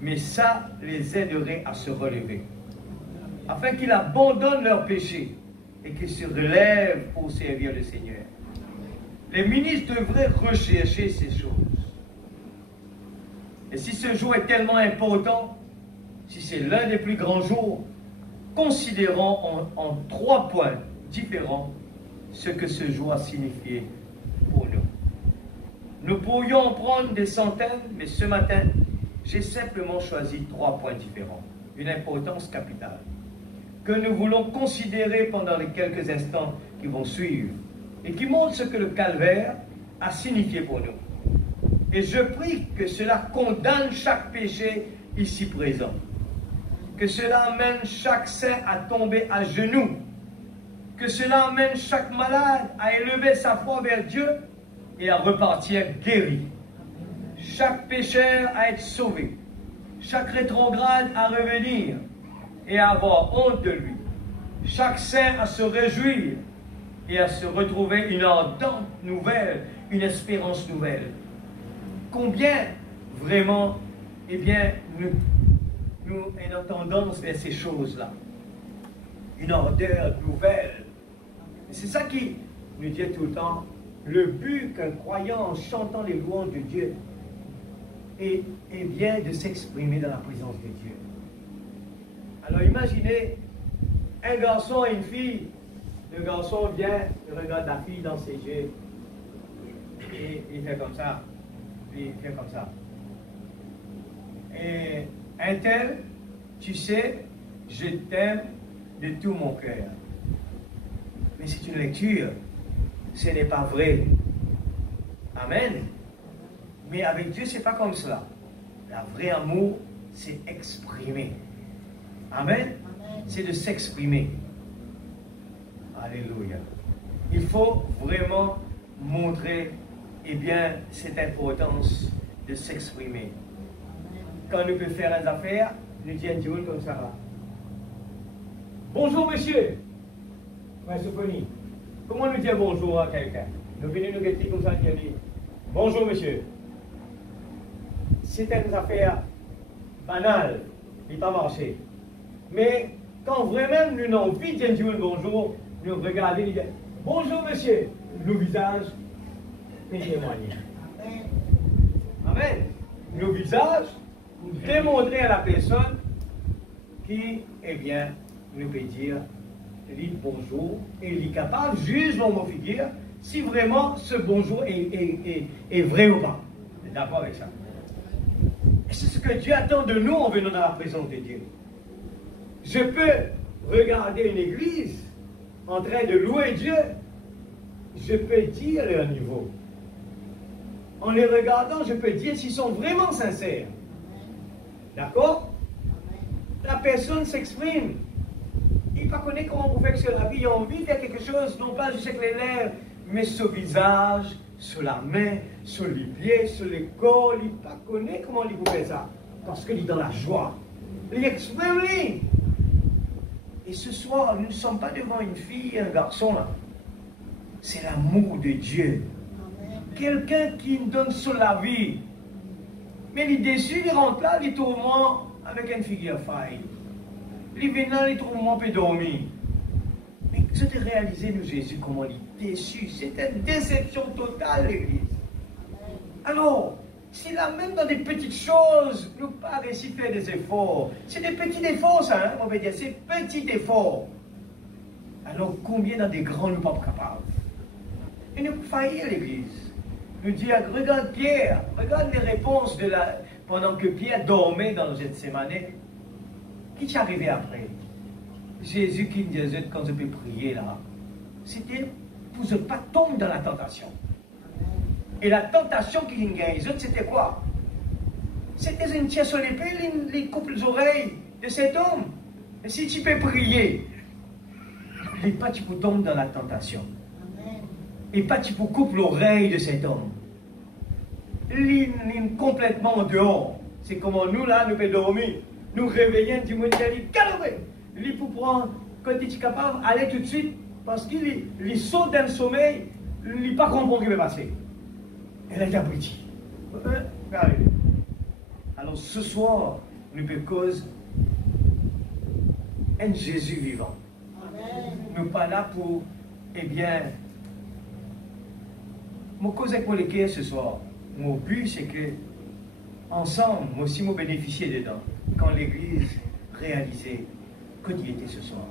Mais ça les aiderait à se relever. Afin qu'ils abandonnent leur péché et qu'ils se relèvent pour servir le Seigneur. Les ministres devraient rechercher ces choses. Et si ce jour est tellement important, si c'est l'un des plus grands jours, considérons en 3 points différents ce que ce jour a signifié pour nous. Nous pourrions en prendre des centaines, mais ce matin, j'ai simplement choisi 3 points différents, d'une importance capitale, que nous voulons considérer pendant les quelques instants qui vont suivre, et qui montrent ce que le calvaire a signifié pour nous. Et je prie que cela condamne chaque péché ici présent. Que cela amène chaque saint à tomber à genoux. Que cela amène chaque malade à élever sa foi vers Dieu et à repartir guéri. Chaque pécheur à être sauvé. Chaque rétrograde à revenir et à avoir honte de lui. Chaque saint à se réjouir et à se retrouver une ardente nouvelle, une espérance nouvelle. Combien vraiment, nous ayons tendance vers ces choses-là. Une ardeur nouvelle. C'est ça qui nous dit tout le temps, le but qu'un croyant en chantant les louanges de Dieu est bien de s'exprimer dans la présence de Dieu. Alors imaginez un garçon et une fille. Le garçon vient, il regarde la fille dans ses yeux et il fait comme ça. Il fait comme ça. Et un tel, tu sais, je t'aime de tout mon cœur. Mais c'est une lecture. Ce n'est pas vrai. Amen. Mais avec Dieu, ce n'est pas comme cela. Le vrai amour, c'est exprimer. Amen. C'est de s'exprimer. Alléluia. Il faut vraiment montrer cette importance de s'exprimer. Quand nous pouvons faire des affaires, nous disons comme ça. Bonjour monsieur. Ouais, Sophonie. Comment nous dire bonjour à quelqu'un? Nous venons nous dire comme ça, nous dit bonjour monsieur. C'est une affaire banale, il n'a pas marché. Mais quand vraiment nous avons envie de dire bonjour, nous regardons et nous disons bonjour monsieur. Nos visages témoignent. Amen. Nos visages démontrer à la personne qui, nous peut dire bonjour et il est capable, juge mon figure, si vraiment ce bonjour est vrai ou pas. D'accord avec ça? Et c'est ce que Dieu attend de nous en venant dans la présence de Dieu. Je peux regarder une église en train de louer Dieu, je peux dire leur niveau. En les regardant, je peux dire s'ils sont vraiment sincères. D'accord? La personne s'exprime. Il ne connaît comment vous faites sur la vie. Il a envie de faire quelque chose, non pas juste avec les lèvres, mais sur le visage, sur la main, sur les pieds, sur le corps. Il ne connaît comment il vous fait ça. Parce qu'il est dans la joie. Il exprime. Et ce soir, nous ne sommes pas devant une fille et un garçon là. C'est l'amour de Dieu. Quelqu'un qui nous donne sur la vie. Mais il est déçu, il rentre là, il tourmente avec une figure faille. Il vient, il tourmente peut dormir. Mais c'était réalisé, nous, Jésus, comment il est déçu. C'était une déception totale, l'Église. Alors, si là, même dans des petites choses, nous pas réussi à faire des efforts. C'est des petits efforts, ça, hein, on va dire, c'est petits efforts. Alors, combien dans des grands nous ne sommes pas capables? Et nous faillir l'Église. Nous dit, regarde Pierre, regarde les réponses pendant que Pierre dormait dans cette semaine. Qui t'est arrivé après? Jésus qui nous disait quand je peux prier là, c'était pour ne pas tomber dans la tentation. Et la tentation qui nous gagne, c'était quoi? C'était une tire sur l'épée, il coupe les oreilles de cet homme. Et si tu peux prier, et pas tu peux tomber dans la tentation. Et pas tu peux couper l'oreille de cet homme. Il complètement en dehors. C'est comment nous là, nous pouvons dormir. Nous réveillons du monde qui a dit calme. Il peut prendre, quand il est capable, aller tout de suite, parce qu'il saute dans le sommeil, il n'est pas comprendre ce qui va passer. Et là, il a petit. Alors ce soir, nous pouvons cause un Jésus vivant. Nous ne sommes pas là pour, eh bien, mon cause avec moi ce soir. Mon but, c'est que, ensemble, moi aussi, moi bénéficier dedans. Quand l'Église réalisait que Dieu était ce soir.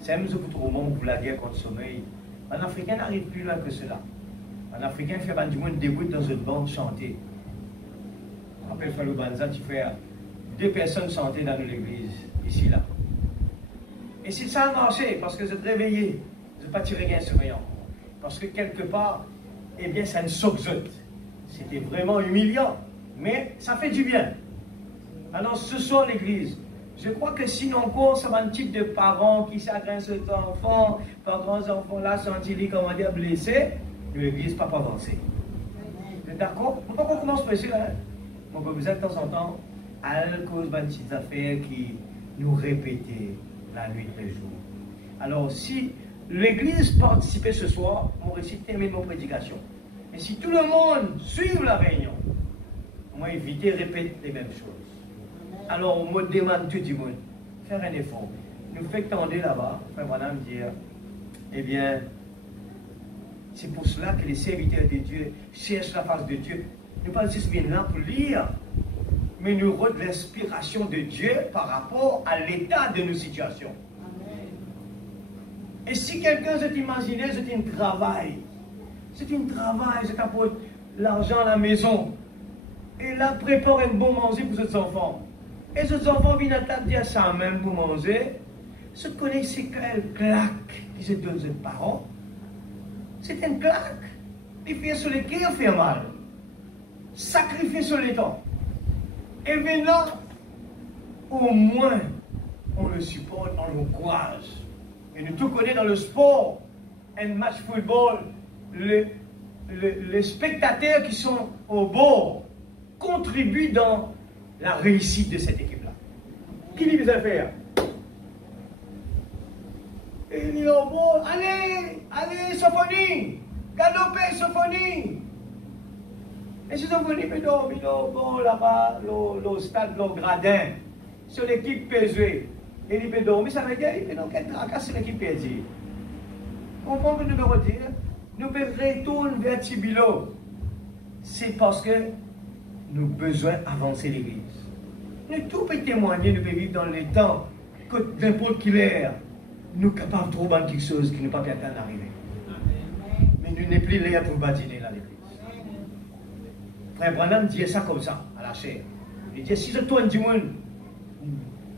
C'est un peu trop monde pour la guerre contre le sommeil. Un Africain n'arrive plus loin que cela. Un Africain fait du monde debout dans une bande chanter. Après Fallou Banza, tu fais 2 personnes chanter dans l'église, ici, là. Et si ça a marché, parce que vous êtes réveillé, vous n'êtes pas tiré gain sommeillant. Parce que quelque part, eh bien, ça ne s'exote. C'était vraiment humiliant, mais ça fait du bien. Alors, ce soir, l'église, je crois que sinon encore, ça va un type de parents qui s'agressent aux enfants, parents-enfants là, sentis, comment dire, blessés, l'église n'a pas avancé. Vous êtes d'accord? On ne peut pas commencer par ça, hein? On peut vous être de temps en temps, à cause de petites affaires qui nous répétaient la nuit et le jour. Alors, si l'église participait ce soir, on réussit de terminer nos prédications. Et si tout le monde suit la réunion, on va éviter de répéter les mêmes choses. Alors, on me demande tout du monde, faire un effort. Nous fait tendre là-bas, frère madame dire, eh bien, c'est pour cela que les serviteurs de Dieu cherchent la face de Dieu. Nous ne pas juste venir là pour lire, mais nous avons de l'inspiration de Dieu par rapport à l'état de nos situations. Amen. Et si quelqu'un s'est imaginé, c'est un travail. C'est un travail, c'est apporter l'argent à la maison. Et là, prépare un bon manger pour ses enfants. Et ces enfants viennent à table dire ça même pour manger. Se connaissez quelle claque qui se donne ses parents? C'est une claque. Il fait sur les cœurs, fait mal. Sacrifier sur les temps. Et maintenant, au moins, on le supporte, on l'encourage. Et nous tous connaissons dans le sport, un match football, les spectateurs qui sont au bord contribuent dans la réussite de cette équipe-là. Qui dit les affaires? Et il dit au bord, allez, Sophonie, galopez, Sophonie. Et si Sophonie peut dormir bon, là-bas, le stade, le gradin, sur l'équipe pesée, et il peut dormir, ça veut dire qu'il peut donc être tracassé sur l'équipe pesée. Vous comprenez ce que nous devons dire? Nous pouvons retourner vers Tibilo. C'est parce que nous avons besoin d'avancer l'Église. Nous tous pouvons témoigner, nous pouvons vivre dans les temps que n'importe qui l'ère, nous sommes capables de trouver quelque chose qui n'est pas bien d'arriver. Mais nous n'est plus l'air pour bâtiner là l'Église. Frère Branham dit ça comme ça, à la chair. Il dit, si je tourne du monde,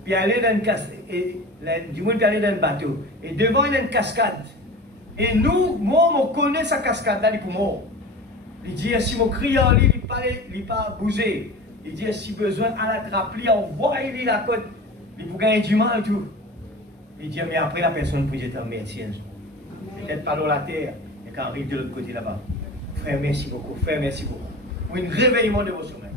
puis aller dans une du moins aller dans un bateau. Et devant, il y a une cascade. Et nous, moi, on connaît sa cascade-là, pour moi. Il dit, si mon criant, il ne pas bouger. Il dit, si besoin, à la trappe, on voit, il la côte, il peut gagner du mal, tout. Il dit, mais après, la personne peut dire, merci. Peut-être pas dans la terre, et quand arrive de l'autre côté là-bas. Frère, merci beaucoup. Frère, merci beaucoup. Pour un réveillement de vos sommeils.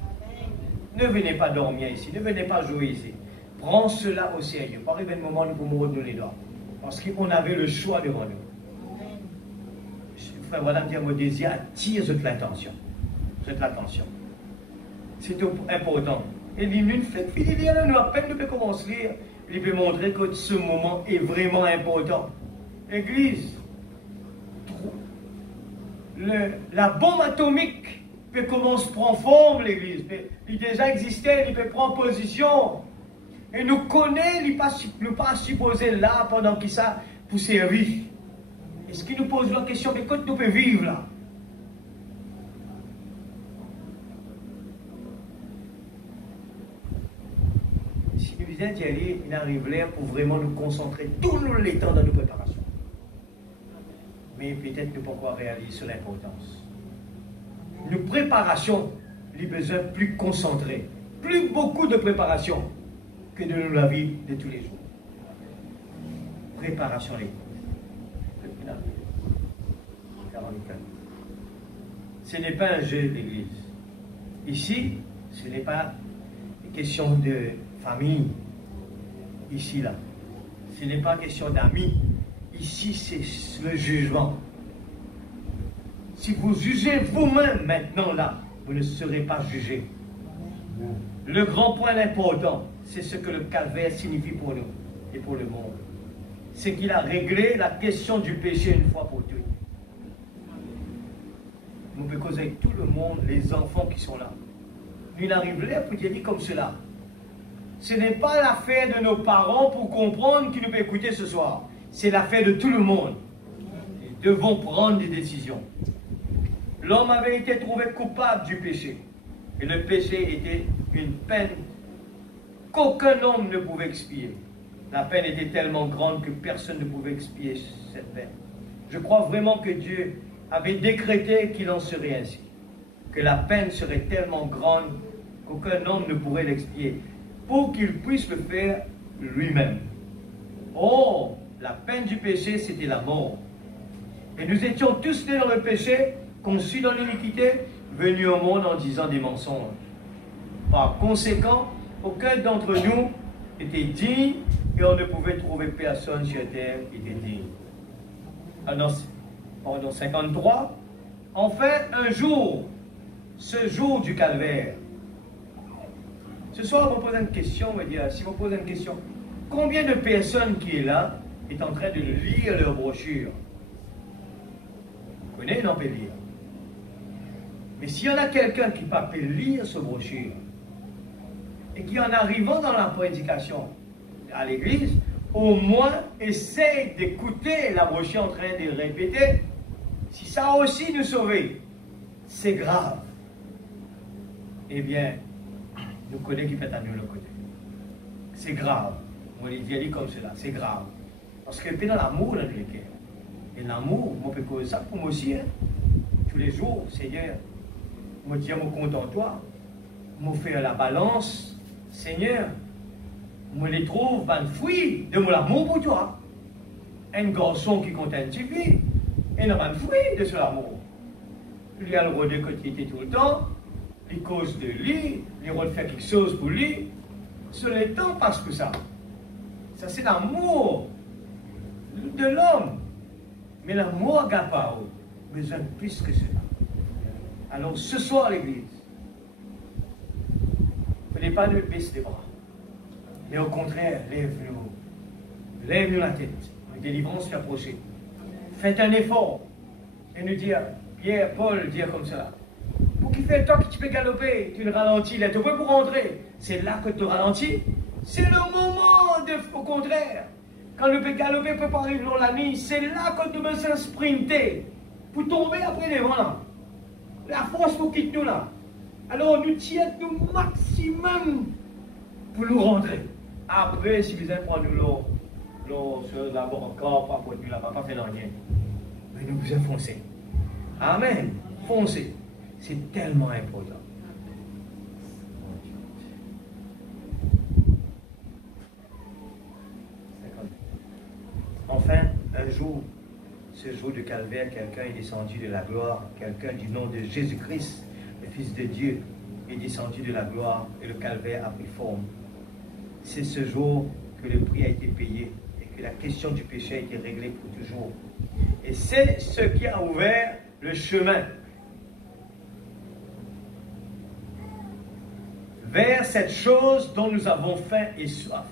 Ne venez pas dormir ici, ne venez pas jouer ici. Prends cela au sérieux. Pas arriver un moment où vous me redonnez les doigts. Parce qu'on avait le choix devant nous. Frère, voilà, dire mon désir attire cette l'attention. Cette l'attention. C'est important. Et une fête finie, nous à peine de commencer à lire, il peut montrer que ce moment est vraiment important. L'église, la bombe atomique peut commencer à prendre forme, l'église. Il déjà existait, il peut prendre position. Et nous connaît, il ne pas supposé là pendant qu'il ça pour servir. Est-ce qu'il nous pose la question, mais quand nous pouvons vivre là? Si nous disons d'y aller, il arrive là pour vraiment nous concentrer tout le temps dans nos préparations. Mais peut-être ne pas encore réaliser sur l'importance. Nos préparations, les besoins plus concentrés, plus beaucoup de préparation que de la vie de tous les jours. Préparation l'église. Ce n'est pas un jeu d'église. Ici, ce n'est pas une question de famille. Ici, là. Ce n'est pas une question d'amis. Ici, c'est le jugement. Si vous jugez vous-même maintenant, là, vous ne serez pas jugé. Le grand point important, c'est ce que le calvaire signifie pour nous et pour le monde. C'est qu'il a réglé la question du péché une fois pour toutes. Nous pouvons causer avec tout le monde, les enfants qui sont là. Nous arrivons là pour dire comme cela. Ce n'est pas l'affaire de nos parents pour comprendre qui nous peut écouter ce soir. C'est l'affaire de tout le monde. Nous devons prendre des décisions. L'homme avait été trouvé coupable du péché. Et le péché était une peine qu'aucun homme ne pouvait expier. La peine était tellement grande que personne ne pouvait expier cette peine. Je crois vraiment que Dieu avait décrété qu'il en serait ainsi. Que la peine serait tellement grande qu'aucun homme ne pourrait l'expier. Pour qu'il puisse le faire lui-même. Oh, la peine du péché, c'était la mort. Et nous étions tous nés dans le péché, conçus dans l'iniquité, venus au monde en disant des mensonges. Par conséquent, aucun d'entre nous était digne et on ne pouvait trouver personne sur terre qui était digne. Alors, pendant 53, enfin, un jour, ce jour du calvaire. Ce soir, on vous pose une question, on va dire, si vous posez une question, combien de personnes qui est là est en train de lire leur brochure? Vous connaissez, non, peut lire. Mais s'il y en a quelqu'un qui ne peut lire ce brochure, et qui en arrivant dans la prédication à l'église, au moins essaye d'écouter la brochure en train de répéter, si ça a aussi nous sauver, c'est grave. Eh bien, nous connaissons qui fait à nous le côté. C'est grave. On les dit comme cela, c'est grave. Parce que c'est dans l'amour dans le cœur. Et l'amour, moi, je peux causer ça pour moi aussi. Hein. Tous les jours, Seigneur, moi, tiens mon compte en toi. Moi, faire la balance, Seigneur. Moi, les trouve, ben, fruit de mon amour pour toi. Un garçon qui compte un petit peu, et non, ben, fruit de ce amour. Il y a le rôle de quotidien tout le temps. Les causes de lui, les rôles de faire quelque chose pour lui. Sur le temps passe pour ça. Ça, c'est l'amour de l'homme. Mais l'amour agapao, besoin de plus que cela. Alors, ce soir, l'église, ne venez pas de baisser les bras. Mais au contraire, lève-nous. Lève-nous la tête. La délivrance s'approcher. Faites un effort. Et nous dire, Pierre, Paul, dire comme ça. Pour qu'il fait le temps que tu peux galoper, tu ne ralentis, là, tu peux pour rentrer. C'est là que tu ralentis. C'est le moment au contraire. Quand le peut galoper, peut pas arriver dans la nuit, c'est là que tu veux sprinter. Pour tomber après les vents là. La force pour quitter nous là. Alors nous tirons au maximum pour nous rentrer. Après, si vous avez prendre l'eau d'abord encore, pas pour nous là-bas, pas faire rien. Mais nous vous foncer. Amen. Foncez. C'est tellement important. Enfin, un jour, ce jour de calvaire, quelqu'un est descendu de la gloire, quelqu'un du nom de Jésus-Christ, le Fils de Dieu, est descendu de la gloire et le calvaire a pris forme. C'est ce jour que le prix a été payé et que la question du péché a été réglée pour toujours. Et c'est ce qui a ouvert le chemin vers cette chose dont nous avons faim et soif.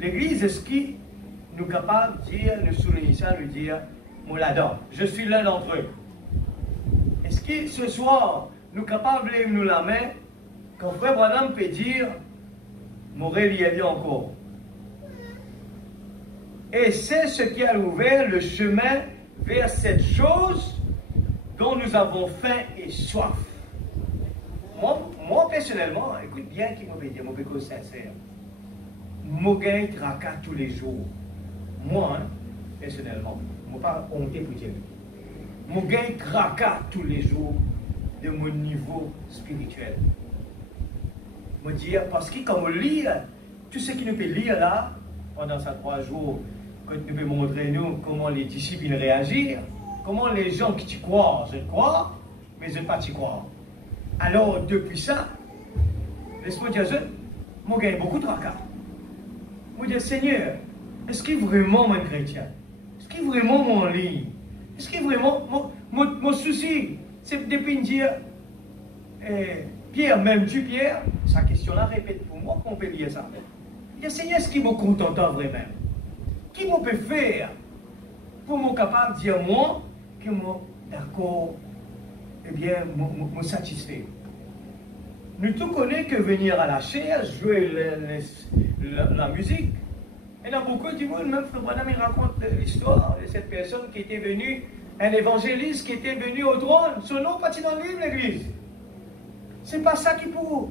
L'Église, est-ce qui nous est capable de dire, nous souligner ça, nous dire, moi l'adore, je suis l'un d'entre eux. Est-ce que ce soir, nous sommes capables de lever nous la main, quand Frère Branham peut dire, Morel y est encore. Et c'est ce qui a ouvert le chemin vers cette chose dont nous avons faim et soif. Moi personnellement, écoute bien qui m'a dit, mon béco sincère, je gagne tracas tous les jours. Moi, personnellement, je ne pas honter pour dire. Je gagne tracas tous les jours de mon niveau spirituel. Je dis, parce que quand on lit, tout ce qui nous peut lire là, pendant ces 3 jours, quand nous peut montrer nous comment les disciples réagissent, comment les gens qui t'y croient, je crois, mais je ne pas t'y croire. Alors, depuis ça, laisse-moi dire, je gagne beaucoup de tracas. Je dis, Seigneur, est-ce qu'il est vraiment mon chrétien? Est-ce qu'il est vraiment mon ligne? Est-ce qu'il est vraiment mon souci? C'est depuis de dire, Pierre, m'aimes-tu Pierre? Sa question-là répète pour moi qu'on peut lire ça. Je dis, Seigneur, est-ce qu'il me contente vraiment? Qui me peut faire pour me capable de dire moi que je suis d'accord, eh bien, me satisfait? Nous tous connaissons que venir à la chair, jouer la musique. Et dans beaucoup de monde, même Frère Branham, il raconte l'histoire de cette personne qui était venue, un évangéliste qui était venu au trône. Son nom parti dans le livre, l'église. C'est pas ça qu'il faut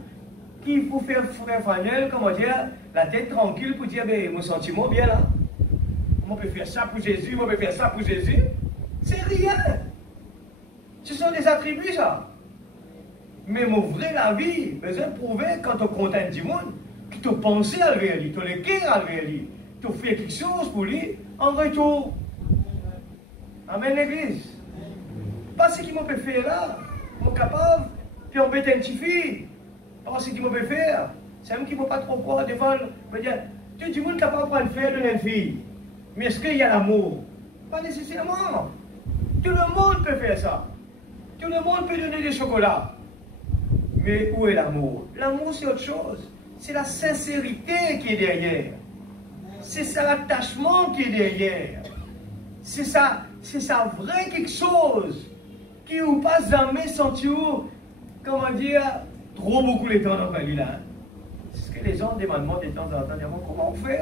faire Frère Fanel, comment dire, la tête tranquille pour dire, ben, mon sentiment bien là. On peut faire ça pour Jésus, on peut faire ça pour Jésus. C'est rien. Ce sont des attributs, ça. Mais mon vrai la vie, besoin de prouver quand on contente du monde, que tu as pensé à lui, tu as le cœur à lui, tu as fait quelque chose pour lui en retour. Amen, l'église. Pas ce qu'il m'a fait faire là. Je suis capable, puis on peut identifier. Pas ce qu'il m'a fait faire. C'est même qui ne m'a pas trop croire devant. Je veux dire, tout le monde est capable de faire de une fille. Mais est-ce qu'il y a l'amour? Pas nécessairement. Tout le monde peut faire ça. Tout le monde peut donner des chocolats. Mais où est l'amour? L'amour, c'est autre chose. C'est la sincérité qui est derrière. C'est ça l'attachement qui est derrière. C'est ça vrai quelque chose qui vous pas jamais senti, comment dire, trop beaucoup les temps dans la vie là. C'est ce que les gens demandent de temps en temps. Comment on fait?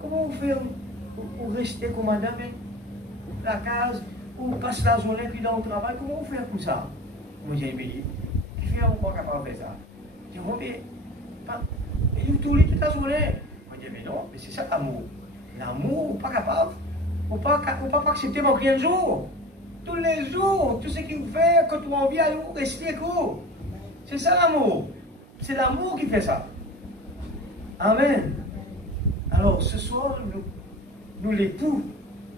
Comment on fait pour rester comme madame la case, ou passer la journée puis dans le travail? Comment on fait pour ça? Moi j'ai dit, qui fait on pas capable de faire ça? Je dis, mais il tourne toute la journée. Je dis, mais non, mais c'est ça l'amour. L'amour, pas capable. Faut pas accepter mon rien de jour. Tous les jours, tout ce qu'il vous fait, quand tu as envie d'aller rester court. C'est ça l'amour. C'est l'amour qui fait ça. Amen. Alors ce soir, nous l'époux,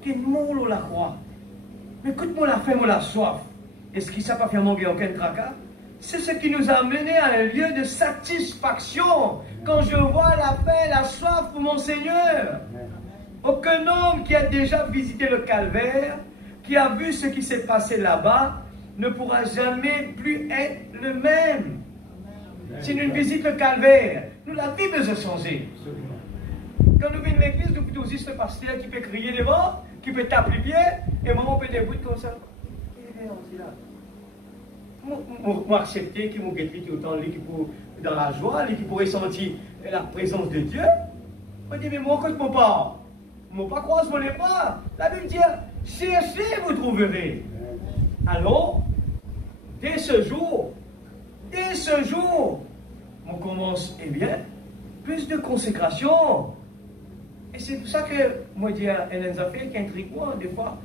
qui nous la croix. Mais écoute-moi la faim, moi la soif. Est-ce qu'il ne s'est pas fait manger aucun tracas? C'est ce qui nous a amené à un lieu de satisfaction. Quand je vois la faim, la soif pour mon Seigneur. Aucun homme qui a déjà visité le calvaire, qui a vu ce qui s'est passé là-bas, ne pourra jamais plus être le même. Si nous visitons le calvaire, nous la vie besoin de changer. Quand nous venons à l'église, nous pouvons aussi le pasteur qui peut crier devant, qui peut taper les pieds, et maman peut débrouiller comme ça. Moi, accepter qu'il m'a guetté tout le temps, lui qui pour dans la joie, lui qui pourrait sentir la présence de Dieu. Je dis, mais moi, quand je ne pas, je ne pas croire sur les pas. La Bible dit, cherchez, vous trouverez. Alors, dès ce jour, on commence, eh bien, plus de consécration. Et c'est pour ça que moi, je dis à un affaire qui intrigue moi, des fois.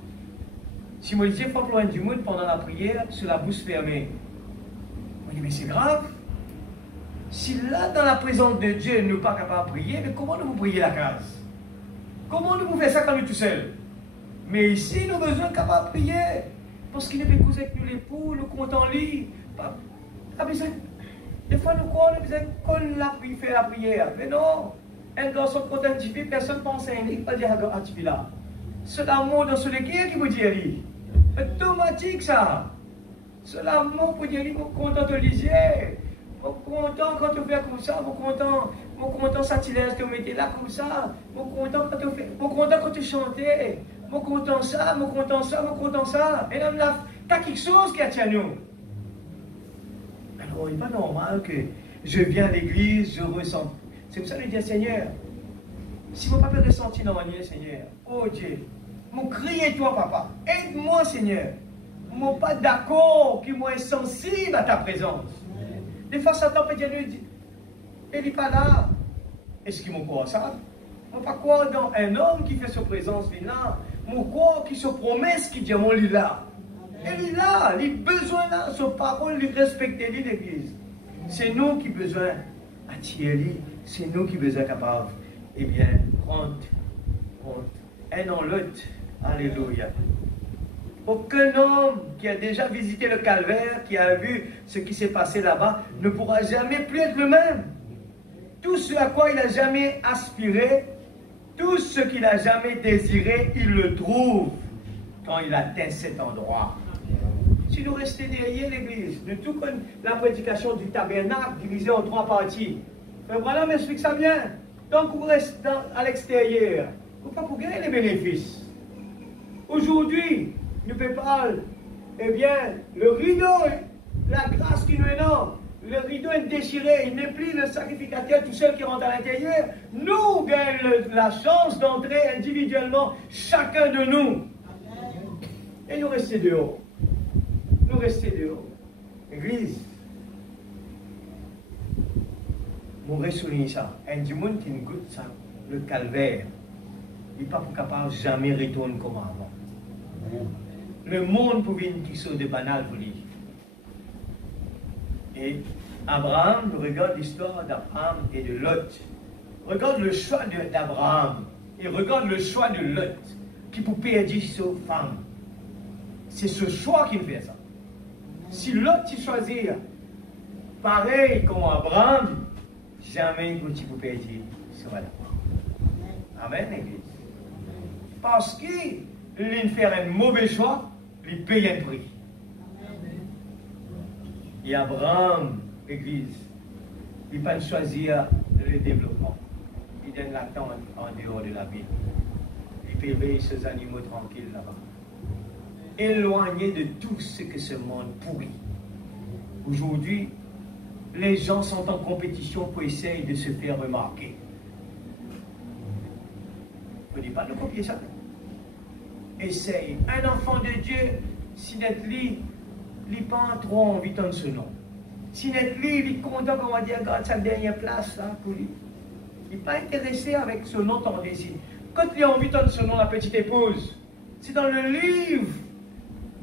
Si moi, je dis, faut loin du monde pendant la prière, sur la bouche fermée. Moi, je dis, mais c'est grave. Si là, dans la présence de Dieu, nous ne sommes pas capables de prier, mais comment nous vous prier la case? Comment nous vous faire ça quand nous sommes tout seuls? Mais ici, nous avons besoin de capables de prier. Parce qu'il ne peut causer que nous l'époux, nous comptons en lit. Pas besoin. Des fois, nous croyons, nous besoin qu'on la fait la prière. Mais non. Un garçon quand un petit personne ne pense à un lit, pas dire à petit là. C'est l'amour dans ce qui vous dit, lui. Automatique, ça. C'est l'amour pour dire, vous content de lisier. Vous content quand tu fais comme ça. Vous content ça, tu laisses te mettre là comme ça. Vous content quand tu fais. Vous content quand tu chantais. Vous content ça, vous content ça, vous content ça. Et là, tu as quelque chose qui attire nous. Alors, il n'est pas normal que je viens à l'église, je ressens. C'est pour ça que je dis, Seigneur, si mon papa ressentit dans mon vie, Seigneur, oh Dieu, mon crier toi, papa, aide-moi, Seigneur. Mon pas d'accord, qui moi est sensible à ta présence. Des fois, Satan peut dire, il n'est pas là. Est-ce qu'il m'a croit ça? On pas croire dans un homme qui fait sa présence là. Mon corps qui se promesse qui dit, mon lit là. Et il est là, il a besoin là, sa parole, il respecte l'église. C'est nous qui avons besoin d'attirer, c'est nous qui avons besoin capables, eh bien, prendre un dans l'autre. Alléluia. Aucun homme qui a déjà visité le calvaire, qui a vu ce qui s'est passé là-bas, ne pourra jamais plus être le même. Tout ce à quoi il n'a jamais aspiré, tout ce qu'il n'a jamais désiré, il le trouve quand il atteint cet endroit. Si nous restons derrière l'église, de tout comme la prédication du tabernacle divisée en 3 parties, voilà, m'explique ça bien. Donc, vous restez à l'extérieur, vous ne pouvez pas gagner les bénéfices. Aujourd'hui, nous parlons, eh bien, le rideau, la grâce qui nous est là, le rideau est déchiré, il n'est plus le sacrificateur tout seul qui rentre à l'intérieur. Nous gagnons la chance d'entrer individuellement, chacun de nous. Et nous restons dehors. Nous restons dehors. Église, je voudrais souligner ça. Un monde qui nous goûte ça, le calvaire, il n'est pas capable de jamais retourner comme avant. Le monde pour une qui sont de banal pour lui. Et Abraham, regarde l'histoire d'Abraham et de Lot. Regarde le choix d'Abraham et regarde le choix de Lot qui peut perdre sa femme. C'est ce choix qui fait ça. Si Lot tu choisit pareil comme Abraham, jamais tu peux perdre sa femme. Amen, l'église. Parce qu'il fait un mauvais choix, il paye un prix. Et Abraham, l'église, il ne peut pas choisir le développement. Il donne l'attente en dehors de la ville. Il peut élever ses animaux tranquilles là-bas. Éloigné de tout ce que ce monde pourrit. Aujourd'hui, les gens sont en compétition pour essayer de se faire remarquer. Il ne faut pas de copier ça. Essaye. Un enfant de Dieu, si n'est lui, il n'a pas trop envie de ce nom. Si n'est lui, il est content qu'on va dire, regarde sa dernière place là pour lui. Il n'est pas intéressé avec ce nom ton désir. Quand il a envie de ce nom, la petite épouse, c'est dans le livre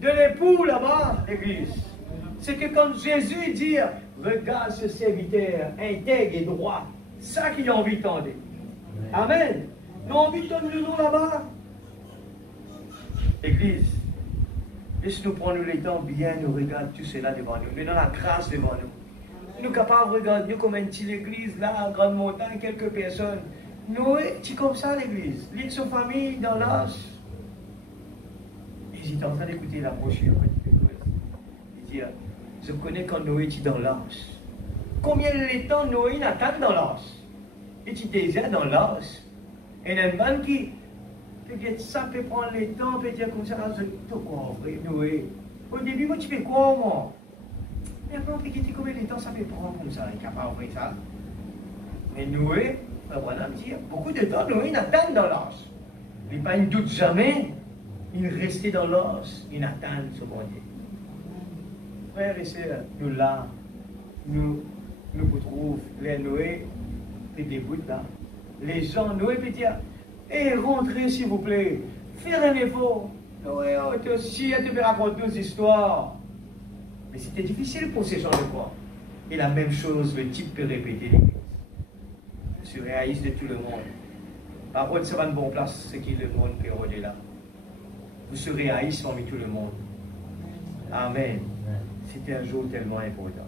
de l'époux là-bas, l'église. C'est que quand Jésus dit, regarde ce serviteur intègre et droit, ça qu'il a envie de tendre. Amen. Il a envie de tendre le nom là-bas. Église, laisse-nous prendre le temps bien, nous regarder tout cela devant nous. Nous avons la grâce devant nous. Nous sommes capables de regarder comme une petite église, là, en grande montagne, quelques personnes. Noé, c'est comme ça l'église. L'île de sa famille dans l'âge. Et j'étais en train d'écouter la brochure. Il dit, je connais quand Noé est dans l'âge. Combien de temps Noé n'attend dans l'âge? Il est déjà dans l'âge. Et il y a un man qui. Peut-être ça peut prendre le temps, peut-être comme ça, je peux croire, Noé. Au début, moi, tu peux croire, moi. Mais après, on peut quitter combien de temps ça peut prendre comme ça, il est capable de faire ça. Mais Noé, voilà, me dire, beaucoup de temps, Noé n'atteint dans l'âge. Il ne doute jamais, il restait dans l'âge, il attend ce bon Dieu. Frères et sœurs, nous là, nous retrouvons vers Noé, qui débute là, les gens, nous répétions, et rentrez s'il vous plaît, faire un effort. Noé, aussi, tu me racontes nos histoires. Mais c'était difficile pour ces gens de croire. Et la même chose, le type peut répéter l'église. Se réalise de tout le monde. Par contre, ça va une bonne place, ce qui est le monde qui est là. Vous serez haïs parmi tout le monde. Amen. C'était un jour tellement important.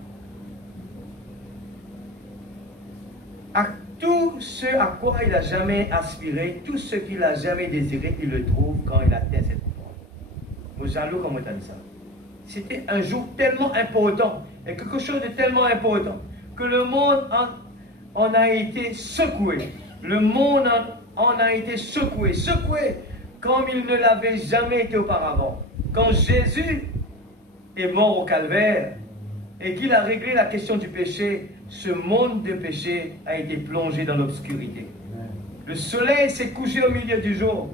À tout ce à quoi il n'a jamais aspiré, tout ce qu'il n'a jamais désiré, il le trouve quand il atteint cette forme. Vous allez comment on dit ça? C'était un jour tellement important, et quelque chose de tellement important, que le monde en a été secoué. Le monde en a été secoué, comme il ne l'avait jamais été auparavant. Quand Jésus est mort au calvaire et qu'il a réglé la question du péché, ce monde de péché a été plongé dans l'obscurité. Le soleil s'est couché au milieu du jour.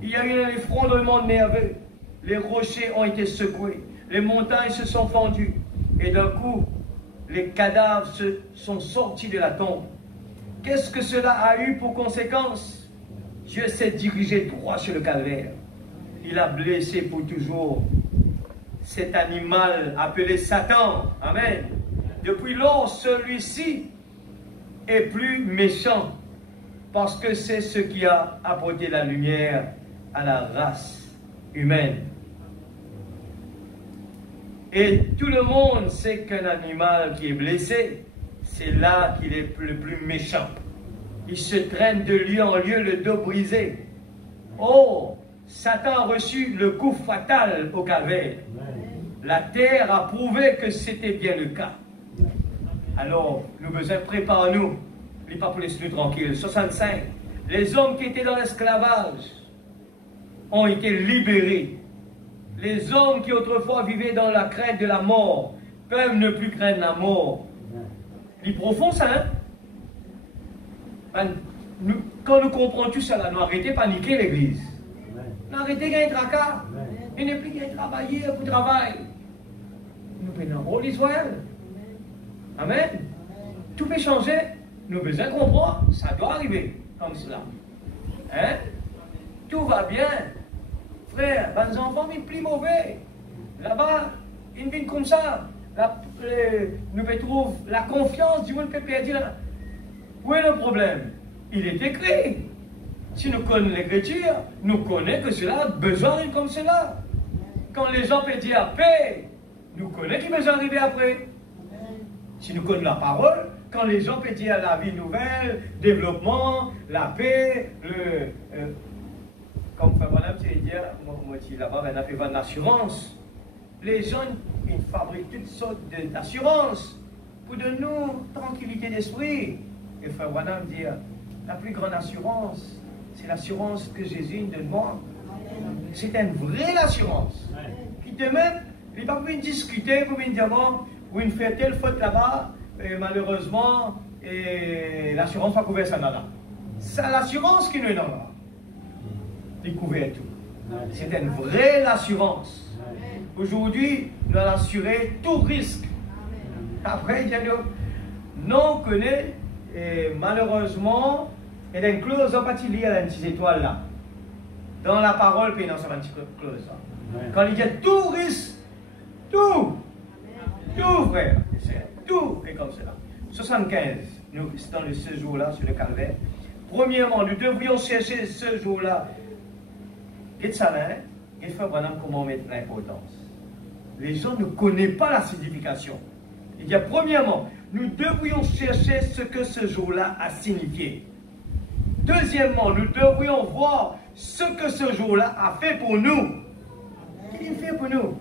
Il y a eu un effondrement nerveux. Les rochers ont été secoués. Les montagnes se sont fendues. Et d'un coup, les cadavres sont sortis de la tombe. Qu'est-ce que cela a eu pour conséquence? Dieu s'est dirigé droit sur le calvaire. Il a blessé pour toujours cet animal appelé Satan. Amen. Depuis lors, celui-ci est plus méchant parce que c'est ce qui a apporté la lumière à la race humaine. Et tout le monde sait qu'un animal qui est blessé, c'est là qu'il est le plus méchant. Il se traîne de lieu en lieu, le dos brisé. Oh, Satan a reçu le coup fatal au calvaire. La terre a prouvé que c'était bien le cas. Alors, nous besoin préparons-nous. Les pas pour les laisser tranquilles. 65. Les hommes qui étaient dans l'esclavage ont été libérés. Les hommes qui autrefois vivaient dans la crainte de la mort peuvent ne plus craindre la mort. C'est profond ça, hein? Quand nous comprenons tout ça, là, nous arrêtons de paniquer l'église. Nous arrêtons de gagner tracas. Il n'est plus qu'à travailler pour travail. Nous prenons un rôle d'Israël. Amen. Tout peut changer. Nous avons besoin de comprendre. Ça doit arriver comme cela. Hein? Tout va bien. Frère, les enfants sont plus mauvais. Là-bas, ils viennent comme ça. Nous trouvons la confiance du monde peut perdre. Où est le problème? Il est écrit. Si nous connaissons l'écriture, nous connaissons que cela a besoin d'arriver comme cela. Quand les gens peuvent dire paix, nous connaissons qu'il besoin d'arriver après. Si nous connaissons la parole, quand les gens peuvent dire la vie nouvelle, développement, la paix, comme Frère Branham dit là-bas, on a fait une assurance. Les gens, ils fabriquent toutes sortes d'assurances pour donner nous tranquillité d'esprit. Et Frère Branham dit, la plus grande assurance, c'est l'assurance que Jésus nous demande. C'est une vraie assurance. Qui te met, il n'est pas pour discuter, pour dire, bon, ou une fait telle faute là-bas, et malheureusement, l'assurance va couvrir ça là. C'est l'assurance qui nous donne. Il couvre tout. C'est une vraie assurance. Aujourd'hui, nous allons assurer tout risque. Après, il y a non connaît, et malheureusement, il y a une clause en partie liée à la petite étoile là. Dans la parole, puis dans cette petite clause là. Quand il y a tout risque, tout, frère, tout est comme cela. 75, nous restons ce jour-là sur le calvaire. Premièrement, nous devrions chercher ce jour-là. Qu'est-ce que ça là? Il faut vraiment comment mettre l'importance. Les gens ne connaissent pas la signification. Il y a premièrement, nous devrions chercher ce que ce jour-là a signifié. Deuxièmement, nous devrions voir ce que ce jour-là a fait pour nous. Qu'est-ce qu'il fait pour nous?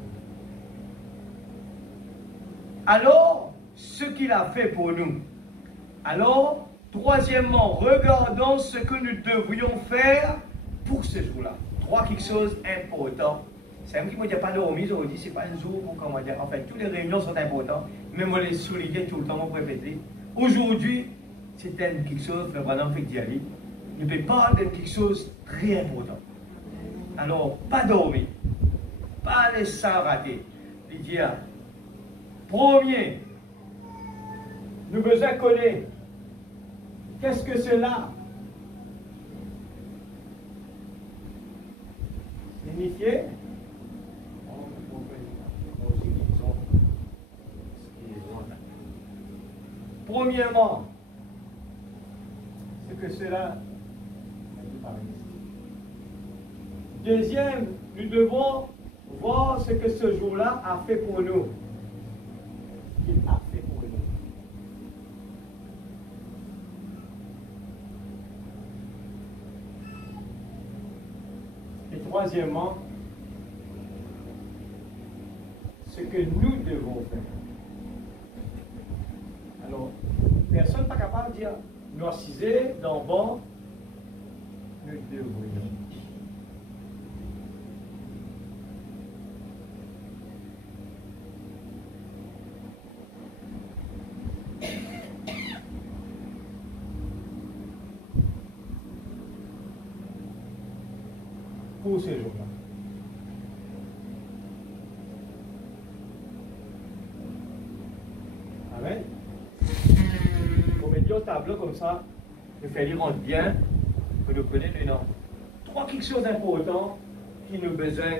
Alors, ce qu'il a fait pour nous. Alors, troisièmement, regardons ce que nous devrions faire pour ce jour-là. Trois quelque chose important. C'est un petit peu pas de remise aujourd'hui, c'est pas un jour pour comment dire. En fait, toutes les réunions sont importantes, mais moi les souligner tout le temps, on répéter. Aujourd'hui, c'est quelque chose, le Branham fait d'y aller. Il ne peut pas de quelque chose de très important. Alors, pas dormir, pas laisser ça rater. Il dit, premier, nous besoin connaître Qu'est-ce que cela signifiait? Premièrement, ce que cela. Deuxième, nous devons voir ce que ce jour-là a fait pour nous. Il a fait pour nous. Et troisièmement, ce que nous devons faire. Alors, personne n'est pas capable de dire, nous assiser dans bon, nous devrions. Pour ces jours-là. Amen. Pour mettre au tableau comme ça, nous faire lire bien, pour nous connaître les noms. Trois quelque chose d'important qui nous besoin,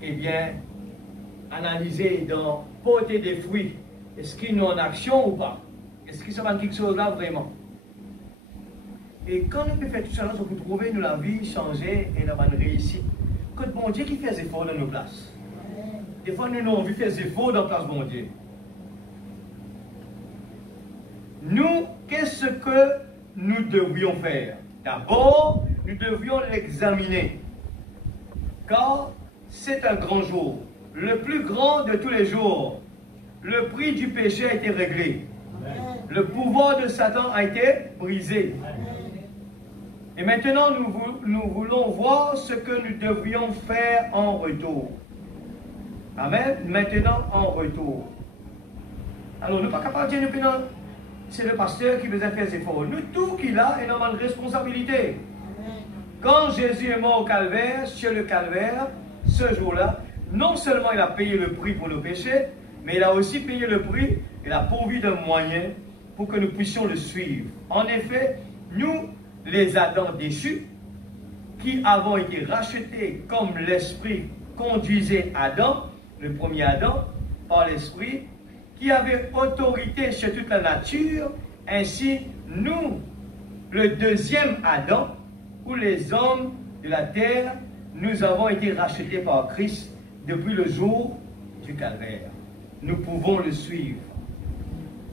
eh bien, analyser dans porter des fruits. Est-ce qu'ils sont en action ou pas? Est-ce qu'ils sont dans quelque chose là vraiment? Et quand nous pouvons faire tout ça, on peut trouver nous la vie changer et nous avons réussite. Que bon Dieu qui fait des efforts dans nos places. Des fois, nous avons envie de faire des efforts dans la place bon Dieu. Nous, qu'est-ce que nous devrions faire? D'abord, nous devions l'examiner. Car c'est un grand jour. Le plus grand de tous les jours. Le prix du péché a été réglé. Amen. Le pouvoir de Satan a été brisé. Amen. Et maintenant, nous voulons voir ce que nous devrions faire en retour. Amen. Maintenant, en retour. Alors, nous ne sommes pas capables de dire, c'est le pasteur qui besoin faire ses efforts. Nous, tout qu'il a, est dans une responsabilité. Quand Jésus est mort au calvaire, sur le calvaire, ce jour-là, non seulement il a payé le prix pour nos péchés, mais il a aussi payé le prix, il a pourvu d'un moyen pour que nous puissions le suivre. En effet, nous, les Adams déchus, qui avons été rachetés comme l'Esprit conduisait Adam, le premier Adam, par l'Esprit, qui avait autorité sur toute la nature, ainsi nous, le deuxième Adam, où les hommes de la terre, nous avons été rachetés par Christ depuis le jour du calvaire. Nous pouvons le suivre.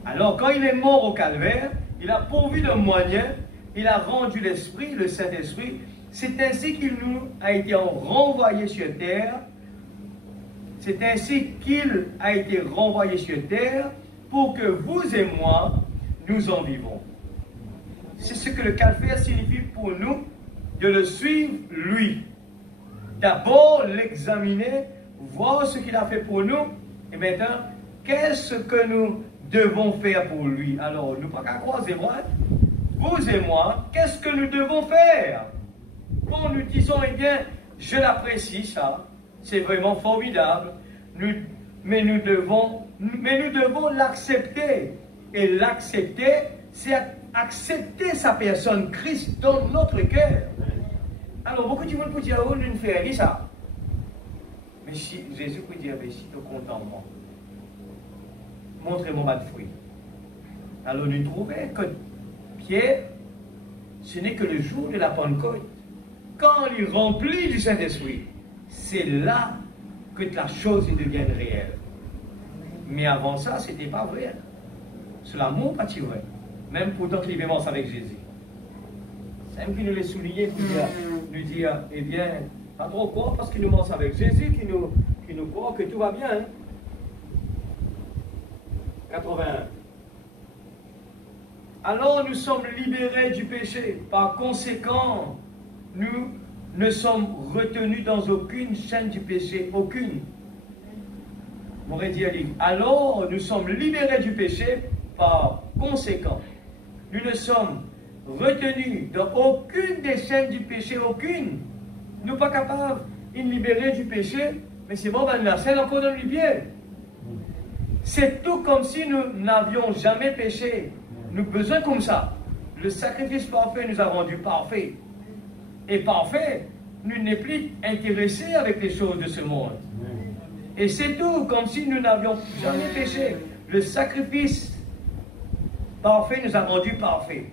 Alors, quand il est mort au calvaire, il a pourvu d'un moyen, il a rendu l'Esprit, le Saint-Esprit. C'est ainsi qu'il nous a été renvoyé sur terre. C'est ainsi qu'il a été renvoyé sur terre pour que vous et moi, nous en vivons. C'est ce que le calvaire signifie pour nous, de le suivre, lui. D'abord, l'examiner, voir ce qu'il a fait pour nous, et maintenant, qu'est-ce que nous devons faire pour lui? Alors, nous pas qu'à croiser moi, vous et moi, qu'est-ce que nous devons faire? Quand nous disons, eh bien, je l'apprécie, ça, c'est vraiment formidable, mais nous devons l'accepter. Et l'accepter, c'est accepter sa personne, Christ, dans notre cœur. Alors, beaucoup de monde peut dire, oh, nous ne faisons ça. Mais si Jésus peut dire, mais si tu es content de moi, montrez-moi pas de fruits. Alors, nous trouvons que Pierre, ce n'est que le jour de la Pentecôte. Quand il remplit du Saint-Esprit, c'est là que la chose devient réelle. Mais avant ça, ce n'était pas vrai. C'est l'amour pas vrai. Même pourtant qu'il vivait avec Jésus. C'est même qui nous l'a souligné pour nous dire, eh bien, pas trop croire parce qu'il nous mange avec Jésus, qui nous croit que tout va bien. Hein? 81. Alors nous sommes libérés du péché. Par conséquent, nous ne sommes retenus dans aucune chaîne du péché, aucune. On aurait dit, alors nous sommes libérés du péché, par conséquent. Nous ne sommes retenus dans aucune des chaînes du péché, aucune. Nous ne sommes pas capables de nous libérer du péché, mais c'est bon, la scène encore dans le pied. C'est tout comme si nous n'avions jamais péché. Nous avons besoin comme ça. Le sacrifice parfait nous a rendus parfaits. Et parfait, nous n'est plus intéressés avec les choses de ce monde. Et c'est tout, comme si nous n'avions jamais péché. Le sacrifice parfait nous a rendus parfaits.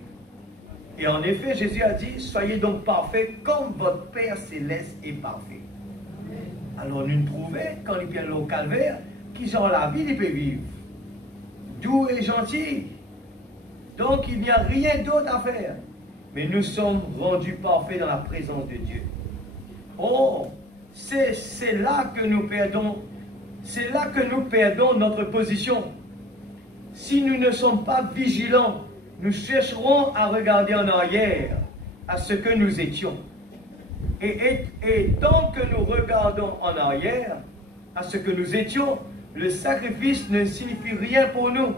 Et en effet, Jésus a dit, soyez donc parfaits comme votre Père céleste est parfait. Alors nous trouvons, quand il vient au calvaire, qu'ils ont la vie, ils peuvent vivre. Doux et gentil. Donc il n'y a rien d'autre à faire. Mais nous sommes rendus parfaits dans la présence de Dieu. Oh, c'est là que nous perdons. C'est là que nous perdons notre position. Si nous ne sommes pas vigilants, nous chercherons à regarder en arrière à ce que nous étions. Et tant que nous regardons en arrière à ce que nous étions, le sacrifice ne signifie rien pour nous.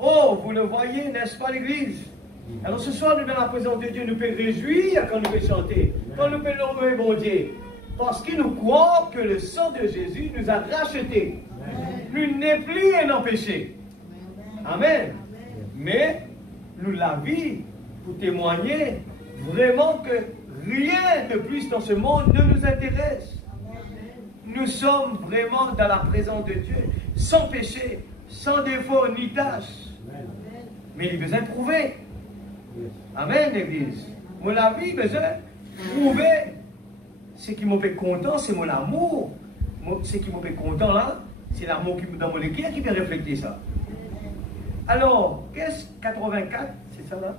Oh, vous le voyez, n'est-ce pas, l'Église? Alors ce soir, nous, dans la présence de Dieu, nous pouvons réjouir quand nous pouvons chanter, quand nous pouvons louer mon Dieu. Parce que nous croyons que le sang de Jésus nous a rachetés. Nous n'est plus un empêché. Amen. Mais nous la vie pour témoigner vraiment que rien de plus dans ce monde ne nous intéresse. Nous sommes vraiment dans la présence de Dieu, sans péché, sans défaut ni tâche. Mais il besoin de prouver. Amen, l'Église. Moi, la vie, besoin de prouver. Ce qui m'a fait content, c'est mon amour. Ce qui m'a fait content là, c'est l'amour qui dans mon équipe qui vient refléter ça. Alors, qu'est-ce 84, c'est ça là?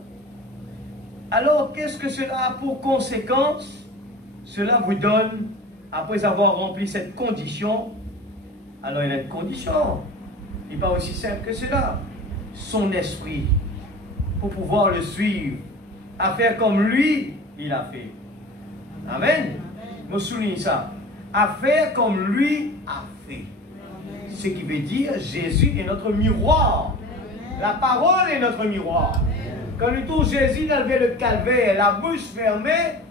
Alors, qu'est-ce que cela a pour conséquence? Cela vous donne, après avoir rempli cette condition, alors il y a une condition. Il n'est pas aussi simple que cela. Son esprit, pour pouvoir le suivre, à faire comme lui, il a fait. Amen. Je souligne ça. À faire comme lui a fait. Ce qui veut dire, Jésus est notre miroir. La parole est notre miroir. Quand nous trouvons Jésus dans le calvaire, la bouche fermée,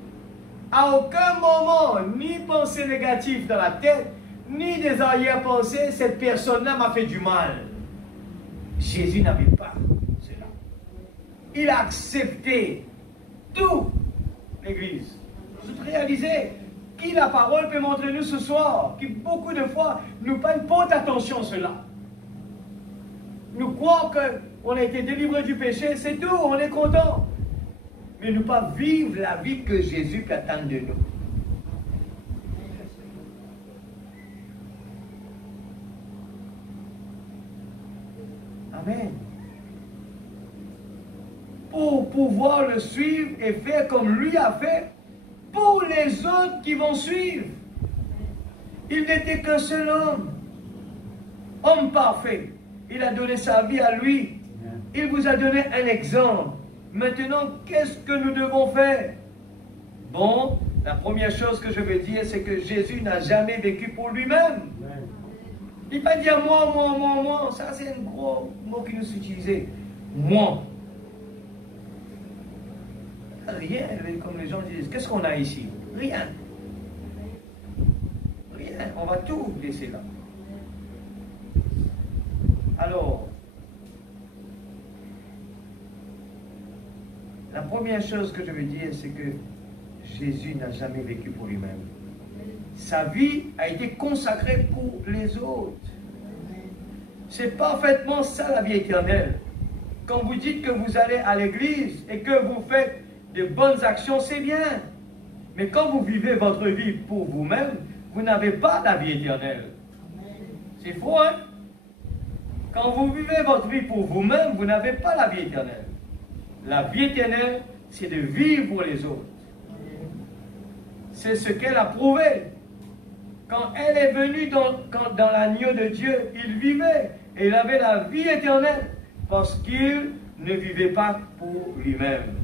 à aucun moment, ni pensée négative dans la tête, ni des arrière-pensées, cette personne-là m'a fait du mal. Jésus n'avait pas cela. Il a accepté tout, l'Église. Vous réalisez qui la parole peut montrer nous ce soir, qui beaucoup de fois nous portent attention à cela. Nous croyons qu'on a été délivré du péché, c'est tout, on est content. Mais nous pas vivre la vie que Jésus attend de nous. Amen. Pour pouvoir le suivre et faire comme lui a fait, pour les autres qui vont suivre. Il n'était qu'un seul homme parfait. Il a donné sa vie à lui. Il vous a donné un exemple. Maintenant, qu'est-ce que nous devons faire? Bon, la première chose que je veux dire, c'est que Jésus n'a jamais vécu pour lui-même. Il ne va pas dire moi. Ça, c'est un gros mot qui nous utilisait. Moi. Rien, comme les gens disent. Qu'est-ce qu'on a ici? Rien. Rien. On va tout laisser là. Alors, la première chose que je veux dire, c'est que Jésus n'a jamais vécu pour lui-même. Sa vie a été consacrée pour les autres. C'est parfaitement ça la vie éternelle. Quand vous dites que vous allez à l'église et que vous faites de bonnes actions, c'est bien. Mais quand vous vivez votre vie pour vous-même, vous n'avez pas la vie éternelle. C'est faux, hein? Quand vous vivez votre vie pour vous-même, vous n'avez pas la vie éternelle. La vie éternelle, c'est de vivre pour les autres. C'est ce qu'elle a prouvé. Quand elle est venue dans l'agneau de Dieu, il vivait et il avait la vie éternelle parce qu'il ne vivait pas pour lui-même.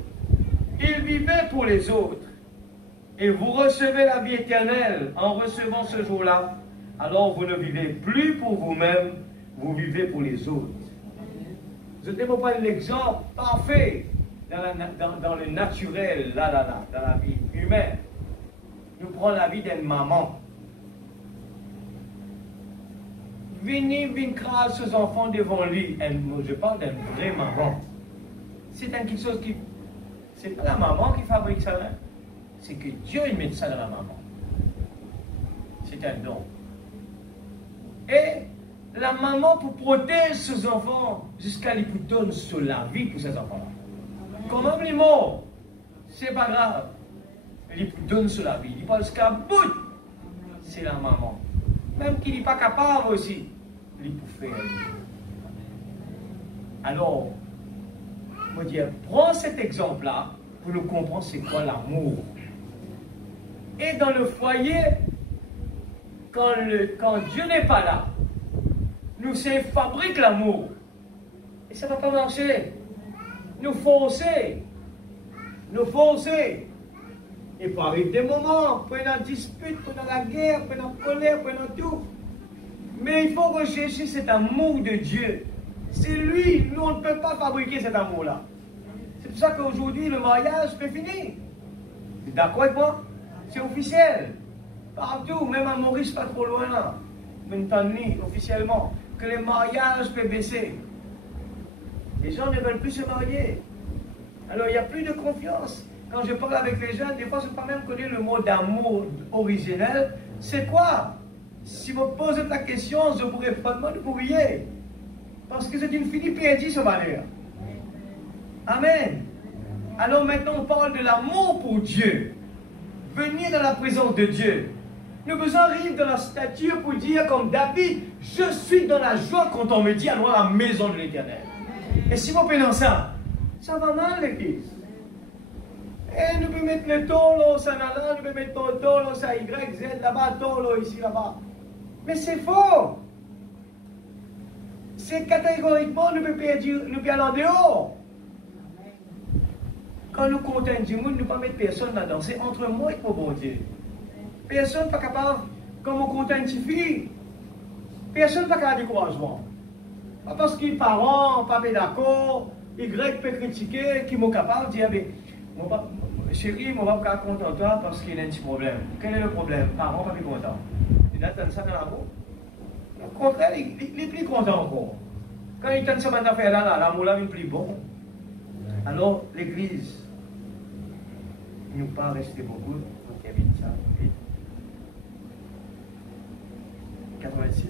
Il vivait pour les autres. Et vous recevez la vie éternelle en recevant ce jour-là. Alors vous ne vivez plus pour vous-même, vous vivez pour les autres. Je ne vous pas l'exemple parfait dans le naturel, dans la vie humaine. Nous prenons la vie d'une maman. Venez craser ses enfants devant lui. Je parle d'une vraie maman. c'est quelque chose qui... C'est pas la maman qui fabrique ça, hein? C'est que Dieu il met ça dans la maman. C'est un don. Et la maman pour protéger ses enfants jusqu'à lui donner sur la vie pour ses enfants-là. Quand même les morts, c'est pas grave. Il donne sur la vie. Il pense jusqu'à bout. C'est la maman. Même qu'il n'est pas capable aussi, il peut faire. Alors, je veux dire, prends cet exemple-là pour nous comprendre c'est quoi l'amour. Et dans le foyer, quand Dieu n'est pas là, nous fabriquons l'amour. Et ça ne va pas marcher. Nous forcer. Et pour arriver des moments, pendant la dispute, pendant la guerre, pendant la colère, pendant tout. Mais il faut rechercher cet amour de Dieu. C'est lui, nous on ne peut pas fabriquer cet amour-là. C'est pour ça qu'aujourd'hui le mariage est fini. Tu es d'accord avec moi? C'est officiel. Partout, même à Maurice, pas trop loin là. Maintenant, officiellement, que les mariages peuvent baisser. Les gens ne veulent plus se marier. Alors il n'y a plus de confiance. Quand je parle avec les jeunes, des fois je ne peux pas même connaître le mot d'amour originel. C'est quoi? Si vous posez la question, je pourrais pas demander pour riez. Parce que c'est une finie perdue ce malheur. Amen. Alors maintenant on parle de l'amour pour Dieu. Venir dans la présence de Dieu. Nous besoin arriver dans la statue pour dire comme David, je suis dans la joie quand on me dit allons à la maison de l'Éternel. Et si vous pensez ça va mal l'église. Et nous pouvons mettre le tolo, ça là, nous pouvons mettre le tolo, ça Y, Z, là-bas, tolo, ici, là-bas. Mais c'est faux. C'est catégoriquement, nous pouvons aller en dehors. Quand nous comptons du monde, nous ne pouvons pas mettre personne là-dedans. C'est entre moi et mon bon Dieu. Personne n'est pas capable, comme on compte une petite fille, personne n'est pas capable de découragement. Pas parce que les parents, pas d'accord, Y peut critiquer, qui sont capables de dire, chérie, moi, je ne vais pas content toi parce qu'il y a un petit problème. Quel est le problème? Parents, pas plus contents. Il attend ça dans la roue. Au contraire, il est plus content encore. Quand il attend ça dans l'affaire là, l'amour là, il est plus bon. Alors, l'église, il ne nous pas rester beaucoup. Donc, il y a ça. 86.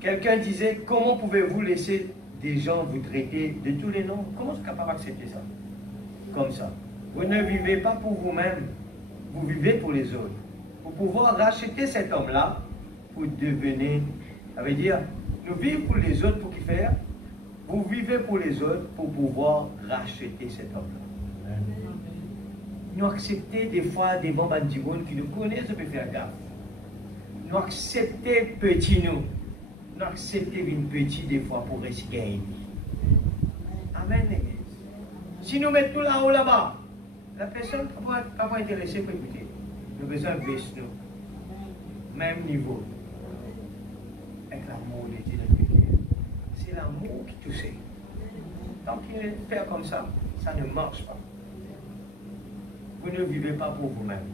Quelqu'un disait, comment pouvez-vous laisser des gens vous traiter de tous les noms? Comment êtes-vous capable d'accepter ça? Comme ça. Vous ne vivez pas pour vous-même, vous vivez pour les autres. Pour pouvoir racheter cet homme-là, pour devenir, ça veut dire, nous vivons pour les autres pour qui faire? Vous vivez pour les autres pour pouvoir racheter cet homme-là. Nous acceptons des fois des bons bandigones qui nous connaissent, on peut faire gaffe. Nous acceptons petit nous. Nous acceptons une petite des fois pour risquer. Amen, l'église. Si nous mettons là-haut, là-bas, la personne ne va pas intéressée pour écouter. Nous avons besoin de baisser nous. Même niveau. Avec l'amour de Dieu. C'est l'amour qui touche. Tant qu'il fait comme ça, ça ne marche pas. Vous ne vivez pas pour vous-même.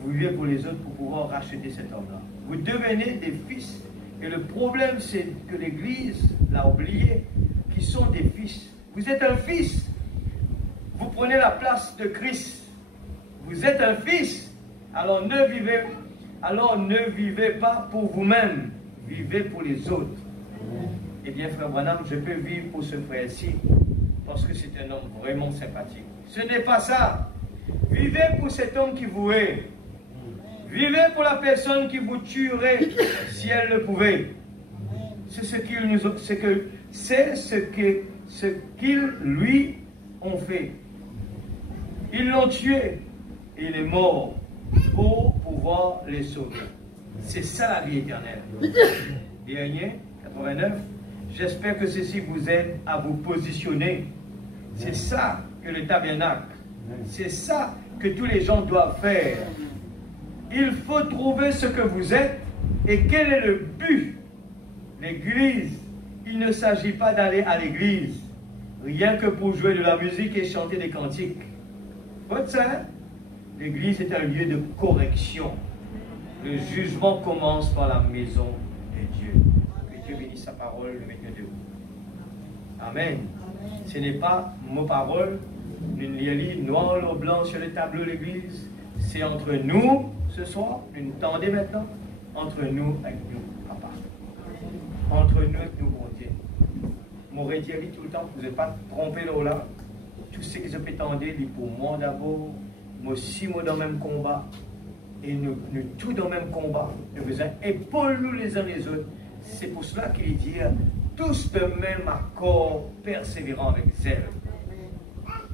Vous vivez pour les autres pour pouvoir racheter cet homme-là. Vous devenez des fils. Et le problème, c'est que l'Église l'a oublié, qui sont des fils. Vous êtes un fils. Vous prenez la place de Christ. Vous êtes un fils. Alors ne vivez pas pour vous-même. Vivez pour les autres. Eh bien, frère Branham, je peux vivre pour ce frère-ci parce que c'est un homme vraiment sympathique. Ce n'est pas ça. Vivez pour cet homme qui vous hait. Vivez pour la personne qui vous tuerait si elle le pouvait. C'est ce qu'ils lui ont fait. Ils l'ont tué et il est mort pour pouvoir les sauver. C'est ça la vie éternelle. Dernier, 89. J'espère que ceci vous aide à vous positionner. C'est ça que le tabernacle, c'est ça que tous les gens doivent faire. Il faut trouver ce que vous êtes et quel est le but. L'église, il ne s'agit pas d'aller à l'église rien que pour jouer de la musique et chanter des cantiques. Votre ça, l'église est un lieu de correction. Le jugement commence par la maison de Dieu. Que Dieu bénisse sa parole, le Maître de vous. Amen. Ce n'est pas nos paroles, nous lisons noir ou blanc sur le tableau de l'église. C'est entre nous ce soir, nous tendez maintenant, entre nous avec nous, papa. Entre nous avec nous, bon Dieu. Mon rédiéri tout le temps, vous n'êtes pas trompé là. Tout ce que je peux tendre, c'est pour moi d'abord, moi aussi, moi dans le même combat. Et nous tous dans le même combat. Nous besoin épaule-nous les uns les autres. C'est pour cela qu'il dit tous de même accord, persévérant avec zèle.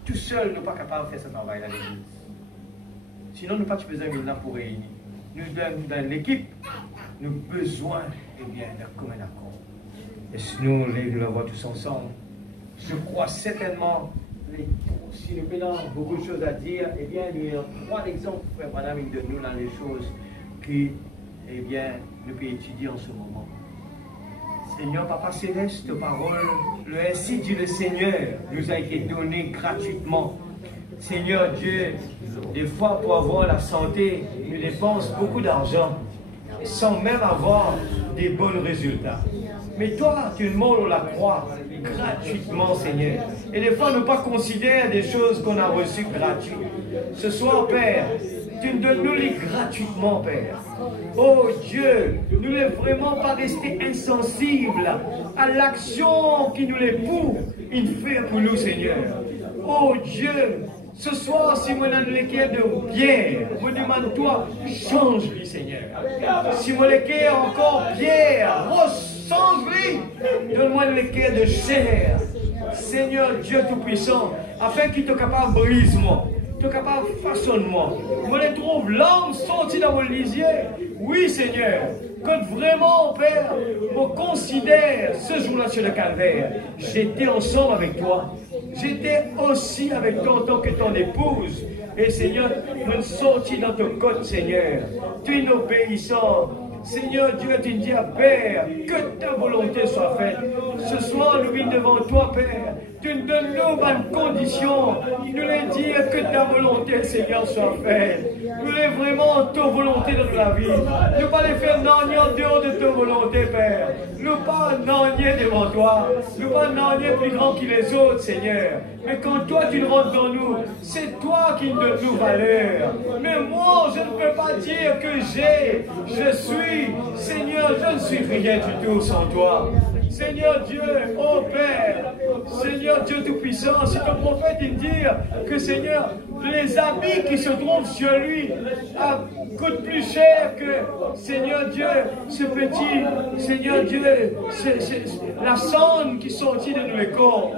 Tout seul, nous ne sommes pas capables de faire ce travail à l'église. Sinon, nous n'avons pas besoin maintenant pour réunir. Nous, dans l'équipe, nous avons besoin de commun accord. Et si nous lèvons la voix tous ensemble, je crois certainement, si nous avons beaucoup de choses à dire, il y a 3 exemples, frère Branham, de nous dans les choses que nous pouvons étudier en ce moment. Seigneur, Papa Céleste, parole, le ainsi dit le Seigneur nous a été donné gratuitement. Seigneur Dieu, des fois pour avoir la santé, nous dépensons beaucoup d'argent sans même avoir des bons résultats. Mais toi, tu nous montres la croix gratuitement, Seigneur. Et des fois, nous ne pas considérer des choses qu'on a reçues gratuites. Ce soir, Père, tu nous donnes les gratuitement, Père. Oh Dieu, nous ne voulons vraiment pas rester insensibles à l'action qui nous l'époux, il fait pour nous, Seigneur. Oh Dieu, ce soir, si moi dans le cœur de pierre, je demande toi, change-lui, Seigneur. Si moi le cœur encore pierre, change-lui. Donne-moi le cœur de chair. Seigneur Dieu Tout-Puissant, afin qu'il te capable de briser-moi. Tu es capable de façonner-moi. Moi, je trouve l'âme sortie dans mon lisier. Oui, Seigneur. Quand vraiment, Père, me considère ce jour-là sur le calvaire, j'étais ensemble avec toi. J'étais aussi avec toi en tant que ton épouse. Et Seigneur, me sortis dans ton code, Seigneur. Tu es obéissant. Seigneur Dieu, tu dis à Père, que ta volonté soit faite. Ce soir, nous venons devant toi, Père. Tu nous donnes nos bonnes conditions. Nous les dire que ta volonté, Seigneur, soit faite. Nous voulons vraiment ta volonté dans la vie. Nous pas les faire nanier en dehors de ta volonté, Père. Nous pas nanier devant toi. Nous pas nanier plus grand que les autres, Seigneur. Mais quand toi, tu rentres dans nous, c'est toi qui nous donnes nos valeurs. Mais moi, je ne peux pas dire que je suis. Seigneur, je ne suis rien du tout sans toi. Seigneur Dieu, oh Père, Seigneur Dieu Tout-Puissant, c'est ton prophète il dit que Seigneur, les habits qui se trouvent sur lui coûtent plus cher que Seigneur Dieu, ce petit, Seigneur Dieu, la sonde qui sortit de nos corps.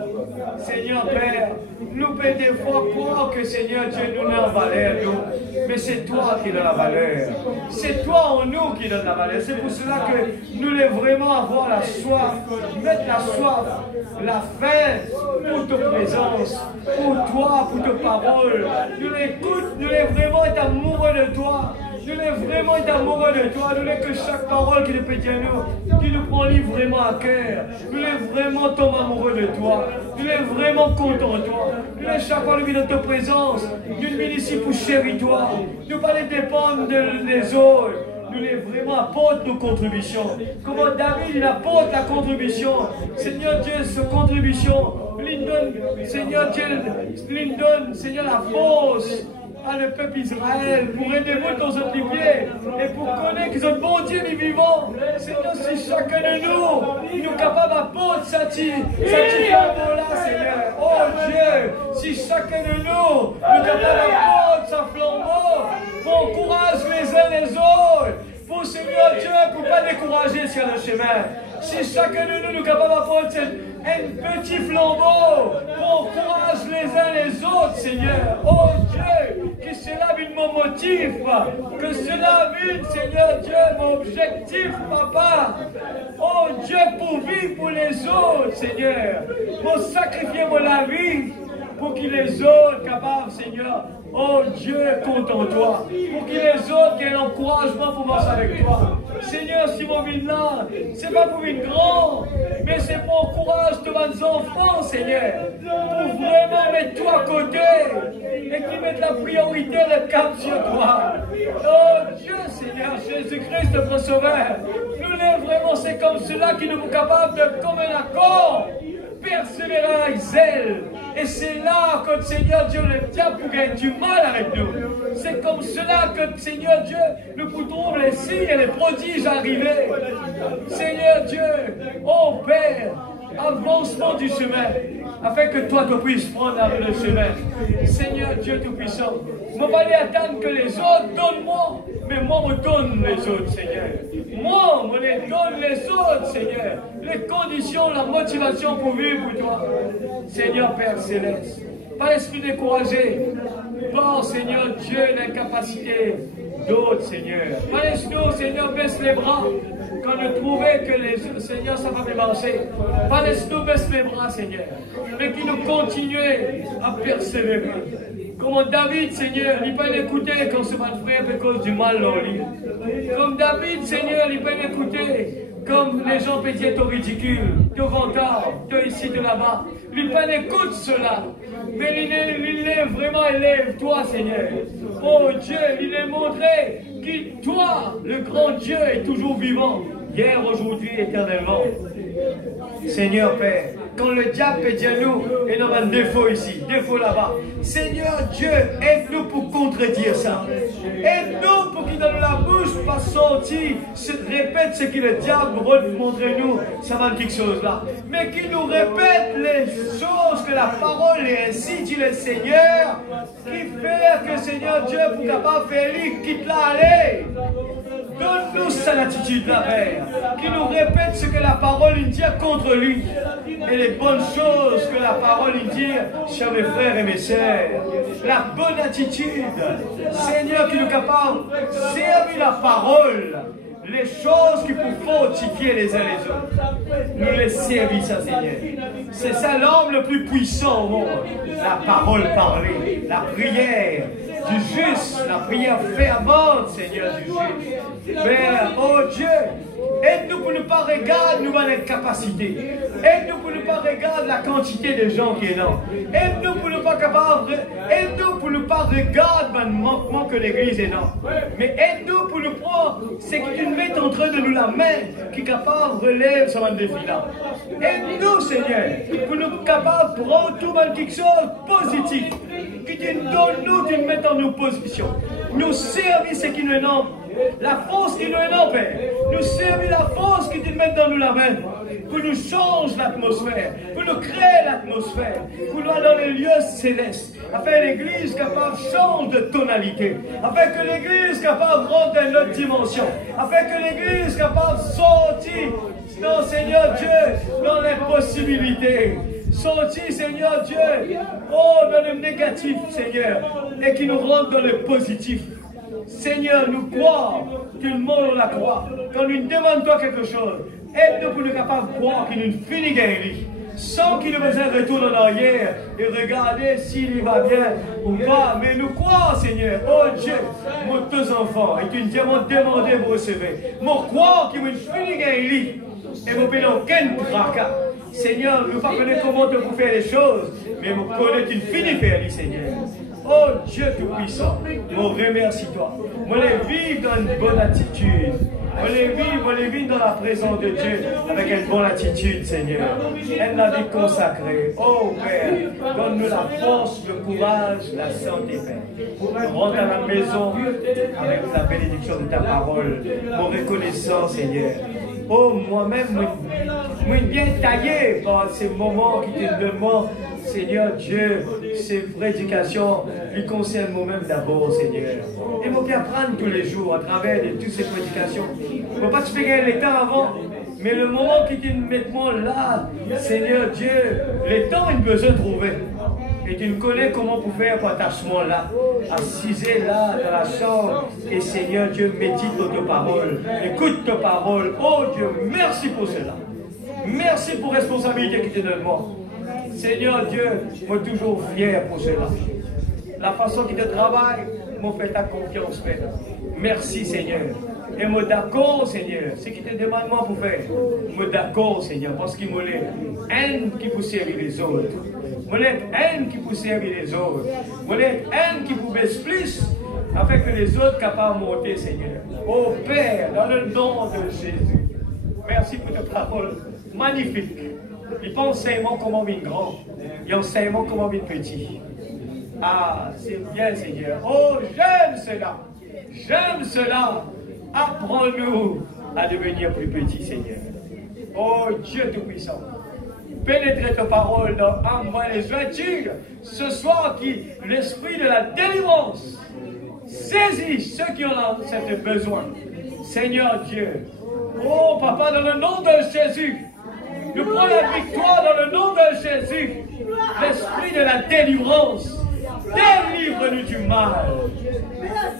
Seigneur Père, nous pouvons des fois croire que Seigneur Dieu nous donne la valeur, nous. Mais c'est toi qui donne la valeur. C'est toi en nous qui donne la valeur. C'est pour cela que nous voulons vraiment avoir la soif, mettre la soif, la faim pour ta présence, pour toi, pour ta parole. Nous l'écoutons, nous voulons vraiment être amoureux de toi. Nous voulons vraiment être amoureux de toi. Nous voulons que chaque parole qui nous peut dire nous, qui nous prend vraiment à cœur. Nous voulons vraiment tomber amoureux de toi. Nous voulons vraiment content de toi. Nous voulons chaque fois nous dans ta présence. Nous venons ici pour chérir toi. Nous ne pas les dépendre des autres. Nous voulons vraiment apporter nos contributions. Comment David il apporte la contribution. Seigneur Dieu, cette contribution, il donne, Seigneur Dieu, il donne, Seigneur, la force à le peuple Israël pour aider vous dans votre pied et pour connaître que notre bon Dieu est vivant. Seigneur, si chacun de nous est capable d'apporter cette flambeau-là, Seigneur. Oh Dieu, si chacun de nous est capable d'apporter sa flambeau pour encourager les uns les autres, pour Seigneur Dieu, pour ne pas décourager sur le chemin. Si chacun de nous est capable d'apporter un petit flambeau pour encourager les uns les autres, Seigneur. Oh Dieu, que cela vienne mon motif, que cela vienne, Seigneur Dieu, mon objectif, Papa. Oh Dieu, pour vivre pour les autres, Seigneur. Pour sacrifier mon la vie, pour que les autres capables, Seigneur, oh Dieu, compte en toi. Pour que les autres aient l'encouragement pour marcher avec toi. Seigneur, si mon vie là, c'est pas pour une grande, mais c'est pour encourager tous mes enfants, Seigneur. Pour vraiment mettre toi à côté et qu'ils mettent la priorité, le cap sur toi. Oh Dieu, Seigneur, Jésus-Christ, notre Sauveur. Nous l'aimons vraiment, c'est comme cela qui nous est capable de, comme un accord, persévérance et zèle. Et c'est là que, Seigneur Dieu, le diable pour gagner du mal avec nous. C'est comme cela que, Seigneur Dieu, nous pourrons les signes et les prodiges arriver. Seigneur Dieu, oh Père, avancement du chemin, afin que toi tu puisses prendre le chemin. Seigneur Dieu Tout-Puissant, je ne vais pas aller attendre que les autres donnent moi, mais moi me donne les autres, Seigneur. Moi me les donne les autres, Seigneur. Les conditions, la motivation pour vivre pour toi. Seigneur Père Céleste, pas l'esprit découragé, pas, Seigneur Dieu, l'incapacité d'autres, Seigneur. Pas l'esprit, Seigneur, baisse les bras. Quand nous trouvons que les Seigneur, ça va marcher. Pas laisse-nous baisser les bras, Seigneur. Mais qui nous continue à persévérer. Comme David, Seigneur, il peut l'écouter quand ce mal frère à cause du mal dans lui. Comme David, Seigneur, il peut l'écouter. Comme les gens peuvent être ridicules, de vantard, de ici, de là-bas. Il peut écouter cela. Mais il est vraiment élève, toi, Seigneur. Oh Dieu, il est montré que toi, le grand Dieu, est toujours vivant. Hier, aujourd'hui, éternellement. Seigneur Père, quand le diable peut dire nous, et nous avons un défaut ici, défaut là-bas. Seigneur Dieu, aide-nous pour contredire ça. Aide-nous pour qu'il dans la bouche pas sortir, se répète ce que le diable veut montrer nous, ça va quelque chose là. Mais qu'il nous répète les choses que la parole est ainsi, dit le Seigneur, qui fait que Seigneur Dieu, pour capable faire lui, quitte là, allez. Donne-nous cette attitude-là, Père, qui nous répète ce que la parole dit contre lui, et les bonnes choses que la parole dit, chers mes frères et mes sœurs. La bonne attitude, Seigneur, qui nous est capable de servir la parole, les choses qui peuvent fortifier les uns les autres. Nous les servissons, Seigneur. C'est ça l'homme le plus puissant au monde. La parole parlée, la prière du juste, la prière fervente, Seigneur, du juste. Père, oh Dieu, aide-nous pour ne pas regarder nous notre capacité. Aide-nous pour ne pas regarder la quantité de gens qui est là. Aide-nous pour ne pas capable, aide-nous pour ne pas regarder le manquement que l'église est là. Mais aide-nous pour nous prendre ce que tu mets entre de nous la main qui est capable de relever sur un défi là. Aide-nous, Seigneur, pour nous capables de prendre tout mal quelque chose de positif. Que tu nous donnes, nous, tu nous mets en nos positions. Nous servir ce qui nous est là. La force qui nous est là, Père. Nous servir la force que tu mets dans nous la main. Pour nous changer l'atmosphère. Pour nous créer l'atmosphère. Pour nous aller dans les lieux célestes. Afin que l'église capable de changer de tonalité. Afin que l'église capable de rentrer dans notre dimension. Afin que l'église capable de sortir, non, Seigneur Dieu, dans les possibilités. Sortir, Seigneur Dieu, oh, dans le négatif, Seigneur. Et qui nous rentre dans le positif. Seigneur, nous croyons, tout le monde la croit. Quand nous demandons toi quelque chose, aide-nous pour nous capables de croire qu'il nous finit guéri. Sans qu'il nous fasse un retour en arrière et regarder s'il va bien ou pas. Mais nous croyons, Seigneur, oh Dieu, mon deux enfants, et tu nous demandé pour recevoir. Nous croyons qu'il nous finit guéri. Et nous ne aucun tracas. Seigneur, nous ne connaissons pas comment tu faire les choses, mais nous connaissons une finie faire, Seigneur. Oh Dieu Tout-Puissant, je remercie toi. Je les vivre dans une bonne attitude. Je les vivre dans la présence de Dieu avec une bonne attitude, Seigneur. Une la vie consacrée. Oh Père, donne-nous la force, le courage, la santé, Père. Rentre à la maison avec la bénédiction de ta parole. Mon reconnaissant, Seigneur. Oh, moi-même, je suis bien taillé par ces moments qui te demandent, Seigneur Dieu, ces prédications qui concernent moi-même d'abord, Seigneur. Et moi, bien apprendre tous les jours à travers de toutes ces prédications. Je ne peux pas te faire les temps avant, mais le moment qui te met là, Seigneur Dieu, les temps, il besoin de trouver. Et tu nous connais comment pour faire pour attachement là, assisé là dans la chambre. Et Seigneur Dieu, médite ta parole, écoute ta parole. Oh Dieu, merci pour cela. Merci pour la responsabilité que tu donnes moi. Seigneur Dieu, moi toujours fier pour cela. La façon qu'il te travaille, moi fait ta confiance, Père. Merci Seigneur. Et moi d'accord, Seigneur, ce qui te demande moi pour faire. Moi d'accord, Seigneur, parce qu'il me lève haine qui peut servir les autres. Moi lève haine qui peut servir les autres. Moi lève haine qui peut baisser plus, afin que les autres capables de monter, Seigneur. Oh Père, dans le nom de Jésus, merci pour ta parole magnifique. Il pense seulement comment vient grand. Il en seulement comment vient petit. Ah, c'est bien, Seigneur. Oh, j'aime cela. J'aime cela. Apprends-nous à devenir plus petits, Seigneur. Oh, Dieu Tout-Puissant. Pénétrer ta parole dans moi les jointules. Ce soir, qui l'esprit de la délivrance saisit ceux qui ont cet besoin. Seigneur Dieu. Oh, Papa, dans le nom de Jésus. Nous prenons la victoire dans le nom de Jésus. L'esprit de la délivrance. Délivre-nous du mal.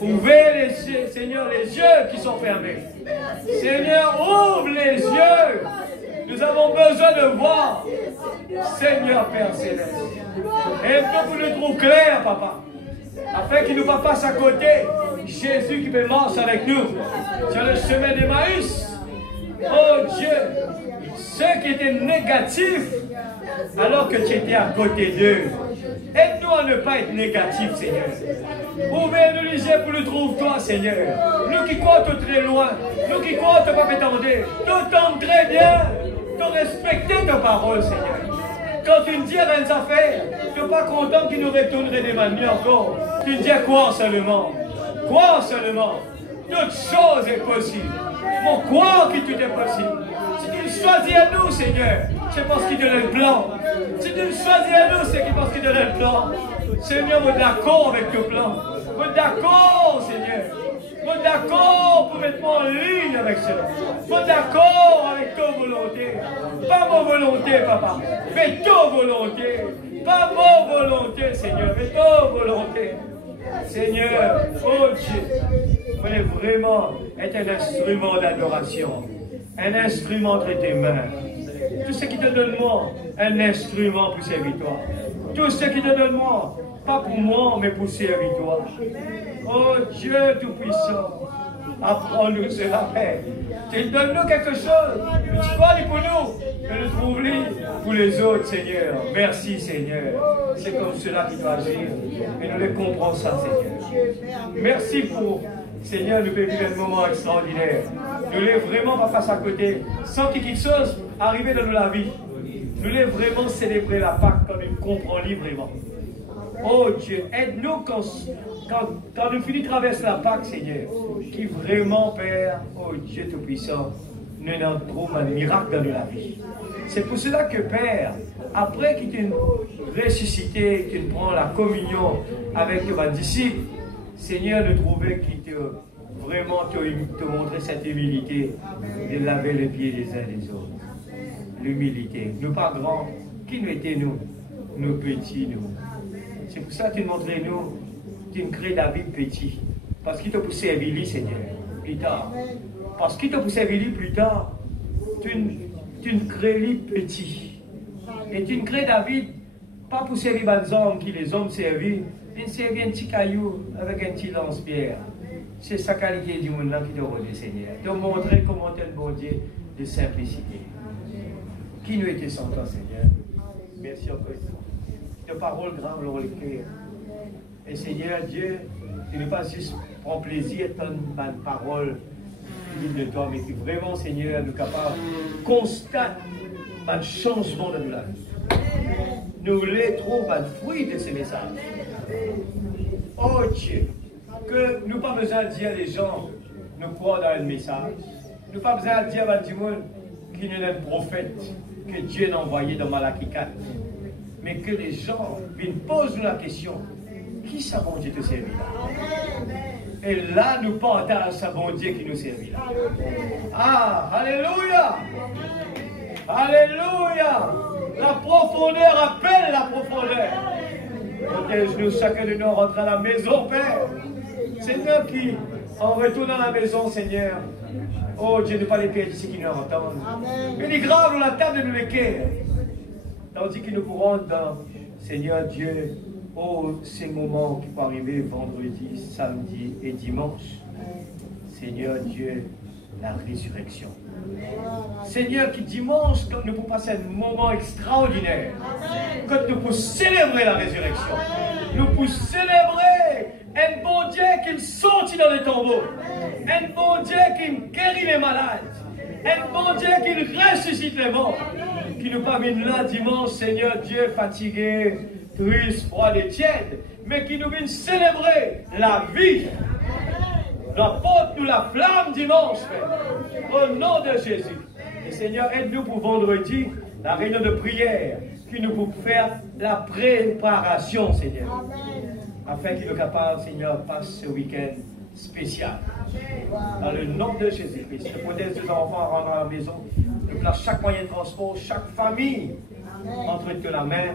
Ouvrez, Seigneur, les yeux qui sont fermés. Seigneur, ouvre les yeux. Nous avons besoin de voir. Seigneur Père Céleste. Et que vous nous trouviez clair, Papa. Afin qu'il ne nous passe à côté. Jésus qui marche avec nous. Sur le chemin d'Emmaüs. Oh Dieu. Ceux qui étaient négatifs. Alors que tu étais à côté d'eux. Aide-nous à ne pas être négatifs, Seigneur. Ouvrez-nous les yeux pour nous trouver toi, Seigneur. Nous qui comptons très loin, nous qui comptons pas m'étendre, nous t'entendons très bien, nous respecter ta parole, Seigneur. Quand tu nous dis à une affaire, tu n'es pas content qu'il nous retournerait des manières encore. Tu dis quoi seulement? Quoi seulement? Toute chose est possible. Mon croire que tout est possible. Si tu le choisis à nous, Seigneur, c'est parce qu'il te donne le plan. Si tu le choisis à nous, c'est parce qu'il te donne le plan. Seigneur, on est d'accord avec ton plan. On est d'accord, Seigneur. On est d'accord pour mettre en ligne avec cela. On est d'accord avec ta volonté. Pas mon volonté, Papa, mais ta volonté. Pas mon volonté, Seigneur, mais ta volonté. Seigneur, oh Dieu, on est vraiment être un instrument d'adoration. Un instrument entre tes mains. Tout ce qui te donne moi, un instrument pour servir toi. Tout ce qui te donne moi, pas pour moi, mais pour servir toi. Oh Dieu Tout-Puissant, apprends-nous cela, Père. Tu donnes-nous quelque chose, mais tu parles pour nous, que nous trouvions pour les autres, Seigneur. Merci, Seigneur. C'est comme cela qu'il doit agir, et nous les comprenons ça, Seigneur. Merci pour, Seigneur, nous vivons un moment extraordinaire. Nous voulons vraiment pas passer à côté, sans que quelque chose arrive dans la vie. Nous voulons vraiment célébrer la Pâque quand nous comprenons vraiment. Oh Dieu, aide-nous quand nous finissons de traverser la Pâque, Seigneur, qui vraiment, Père, oh Dieu Tout-Puissant, nous en trouve un miracle dans la vie. C'est pour cela que, Père, après qu'il t'ait ressuscité, qu'il prend la communion avec tes disciples, Seigneur, nous trouvons qu'il te vraiment te montrer cette humilité de laver les pieds des uns des autres. L'humilité. Nous pas grands, qui nous étions nous? Nous petits, nous. C'est pour ça que tu nous montrais nous, tu nous crées David petit. Parce qu'il t'a poussé à servir, Seigneur, plus tard. Parce qu'il t'a poussé à servir plus tard, tu nous crées lui petit. Et tu nous crées David, pas pour servir les hommes qui les hommes servis, il servit un petit caillou avec un petit lance-pierre. C'est sa qualité du monde là qui te redit, Seigneur. Te montrer comment tu es le bon Dieu de simplicité. Qui nous était sans toi, Seigneur? Merci encore. De paroles graves dans le cœur. Et Seigneur Dieu, tu n'es pas juste prendre plaisir à ton parole de toi, mais que vraiment, Seigneur, nous capables de constater un changement dans la vie. Nous les trouvons un fruit de ces messages. Oh Dieu, que nous n'avons pas besoin de dire à les gens, nous croient dans le message. Nous n'avons pas besoin de dire à tout le monde qu'il y a un prophète que Dieu a envoyé dans Malachie 4. Mais que les gens viennent poser la question, qui ça bon Dieu te servit là? Et là, nous partageons ce bon Dieu qui nous servit là. Ah, alléluia! Alléluia! La profondeur appelle la profondeur. Protège-nous, chacun de nous rentre à la maison, Père. Seigneur, qui, en retournant à la maison, Seigneur, oh Dieu, ne pas les pères ici qui nous entendent. Mais les graves dans la table de nous l'équerre. Tandis que nous pourrons dans, Seigneur Dieu, oh, ces moments qui peuvent arriver vendredi, samedi et dimanche. Seigneur Dieu, la résurrection. Seigneur, qui dimanche, quand nous pouvons passer un moment extraordinaire, quand nous pouvons célébrer la résurrection, nous pouvons célébrer un bon Dieu qui me sortit dans les tombeaux, un bon Dieu qui me guérit les malades, un bon Dieu qui ressuscite les morts, qui qui nous parviennent là dimanche, Seigneur Dieu, fatigués, tristes, froids et tièdes, mais qui nous viennent célébrer la vie. Apporte-nous la flamme dimanche, Père, au nom de Jésus. Et Seigneur, aide-nous pour vendredi, la réunion de prière, qui nous pour faire la préparation, Seigneur. Afin qu'il soit capable, Seigneur, passe ce week-end spécial. Dans le nom de Jésus-Christ, je protège les enfants à rendre à la maison. Je place chaque moyen de transport, chaque famille entre de la main.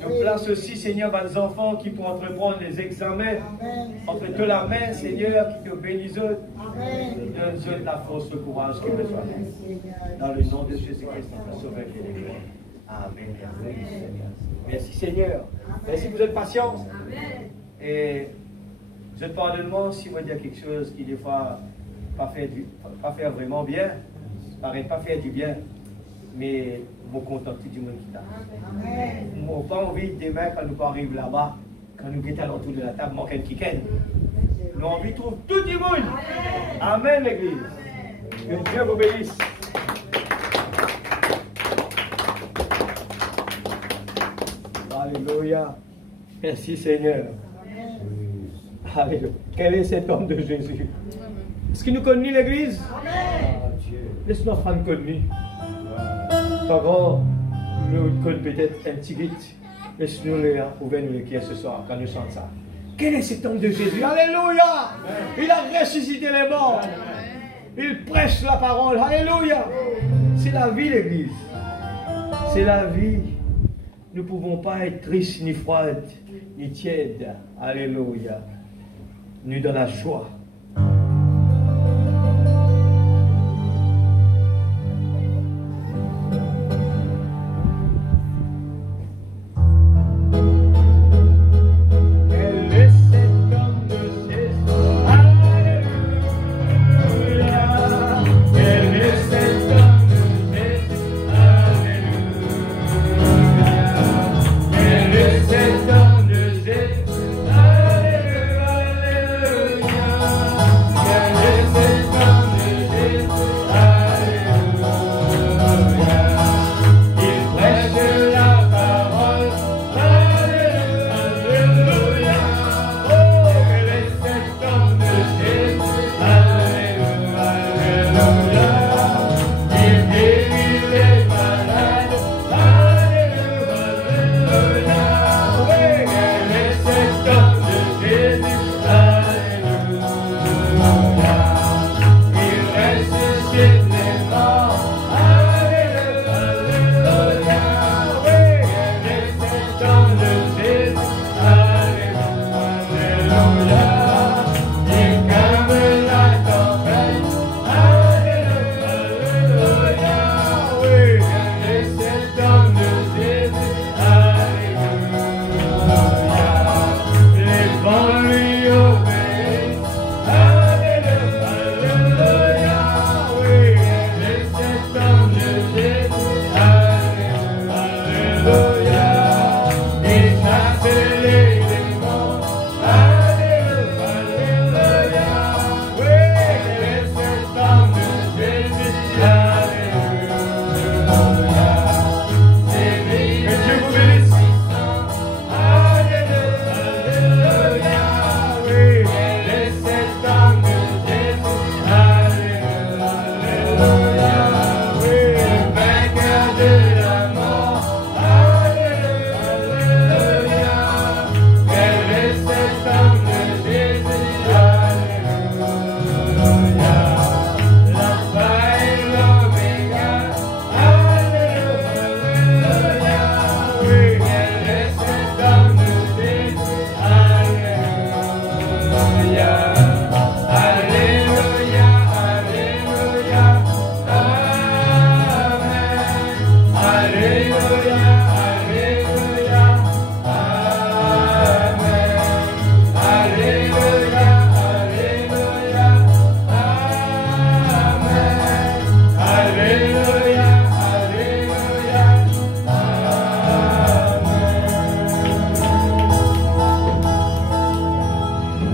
Je place aussi, Seigneur, les enfants qui pourront entreprendre les examens entre de la main, Seigneur, qui te bénisse. Donne la force, le courage qu'ils besoin. Dans le nom de Jésus-Christ, notre Sauveur et Seigneur. Amen. Merci, Seigneur. Merci pour votre patience. Et je te pardonne si moi dire quelque chose qui des fois pas faire vraiment bien, paraît pas faire du bien, mais je suis content tout le monde qui t'a. Je n'ai pas envie demain quand nous arrivons là-bas, quand nous sommes autour de la table, manquer qui ken. Nous avons envie de trouver tout le monde. Amen, l'Église. Que Dieu vous bénisse. Alléluia. Merci Seigneur. Alléluia. Quel est cet homme de Jésus? Est-ce qu'il nous connaît l'Église? Laisse-nous faire nous connaître. Pas grand, nous connaissons peut-être un petit guide. Laisse-nous les ouvrir nous les ce soir quand nous chantons ça. Quel est cet homme de Jésus? Alléluia! Il a ressuscité les morts. Il prêche la parole. Alléluia! C'est la vie, l'Église. C'est la vie. Nous ne pouvons pas être tristes, ni froides, ni tièdes. Alléluia. Nous dans la joie.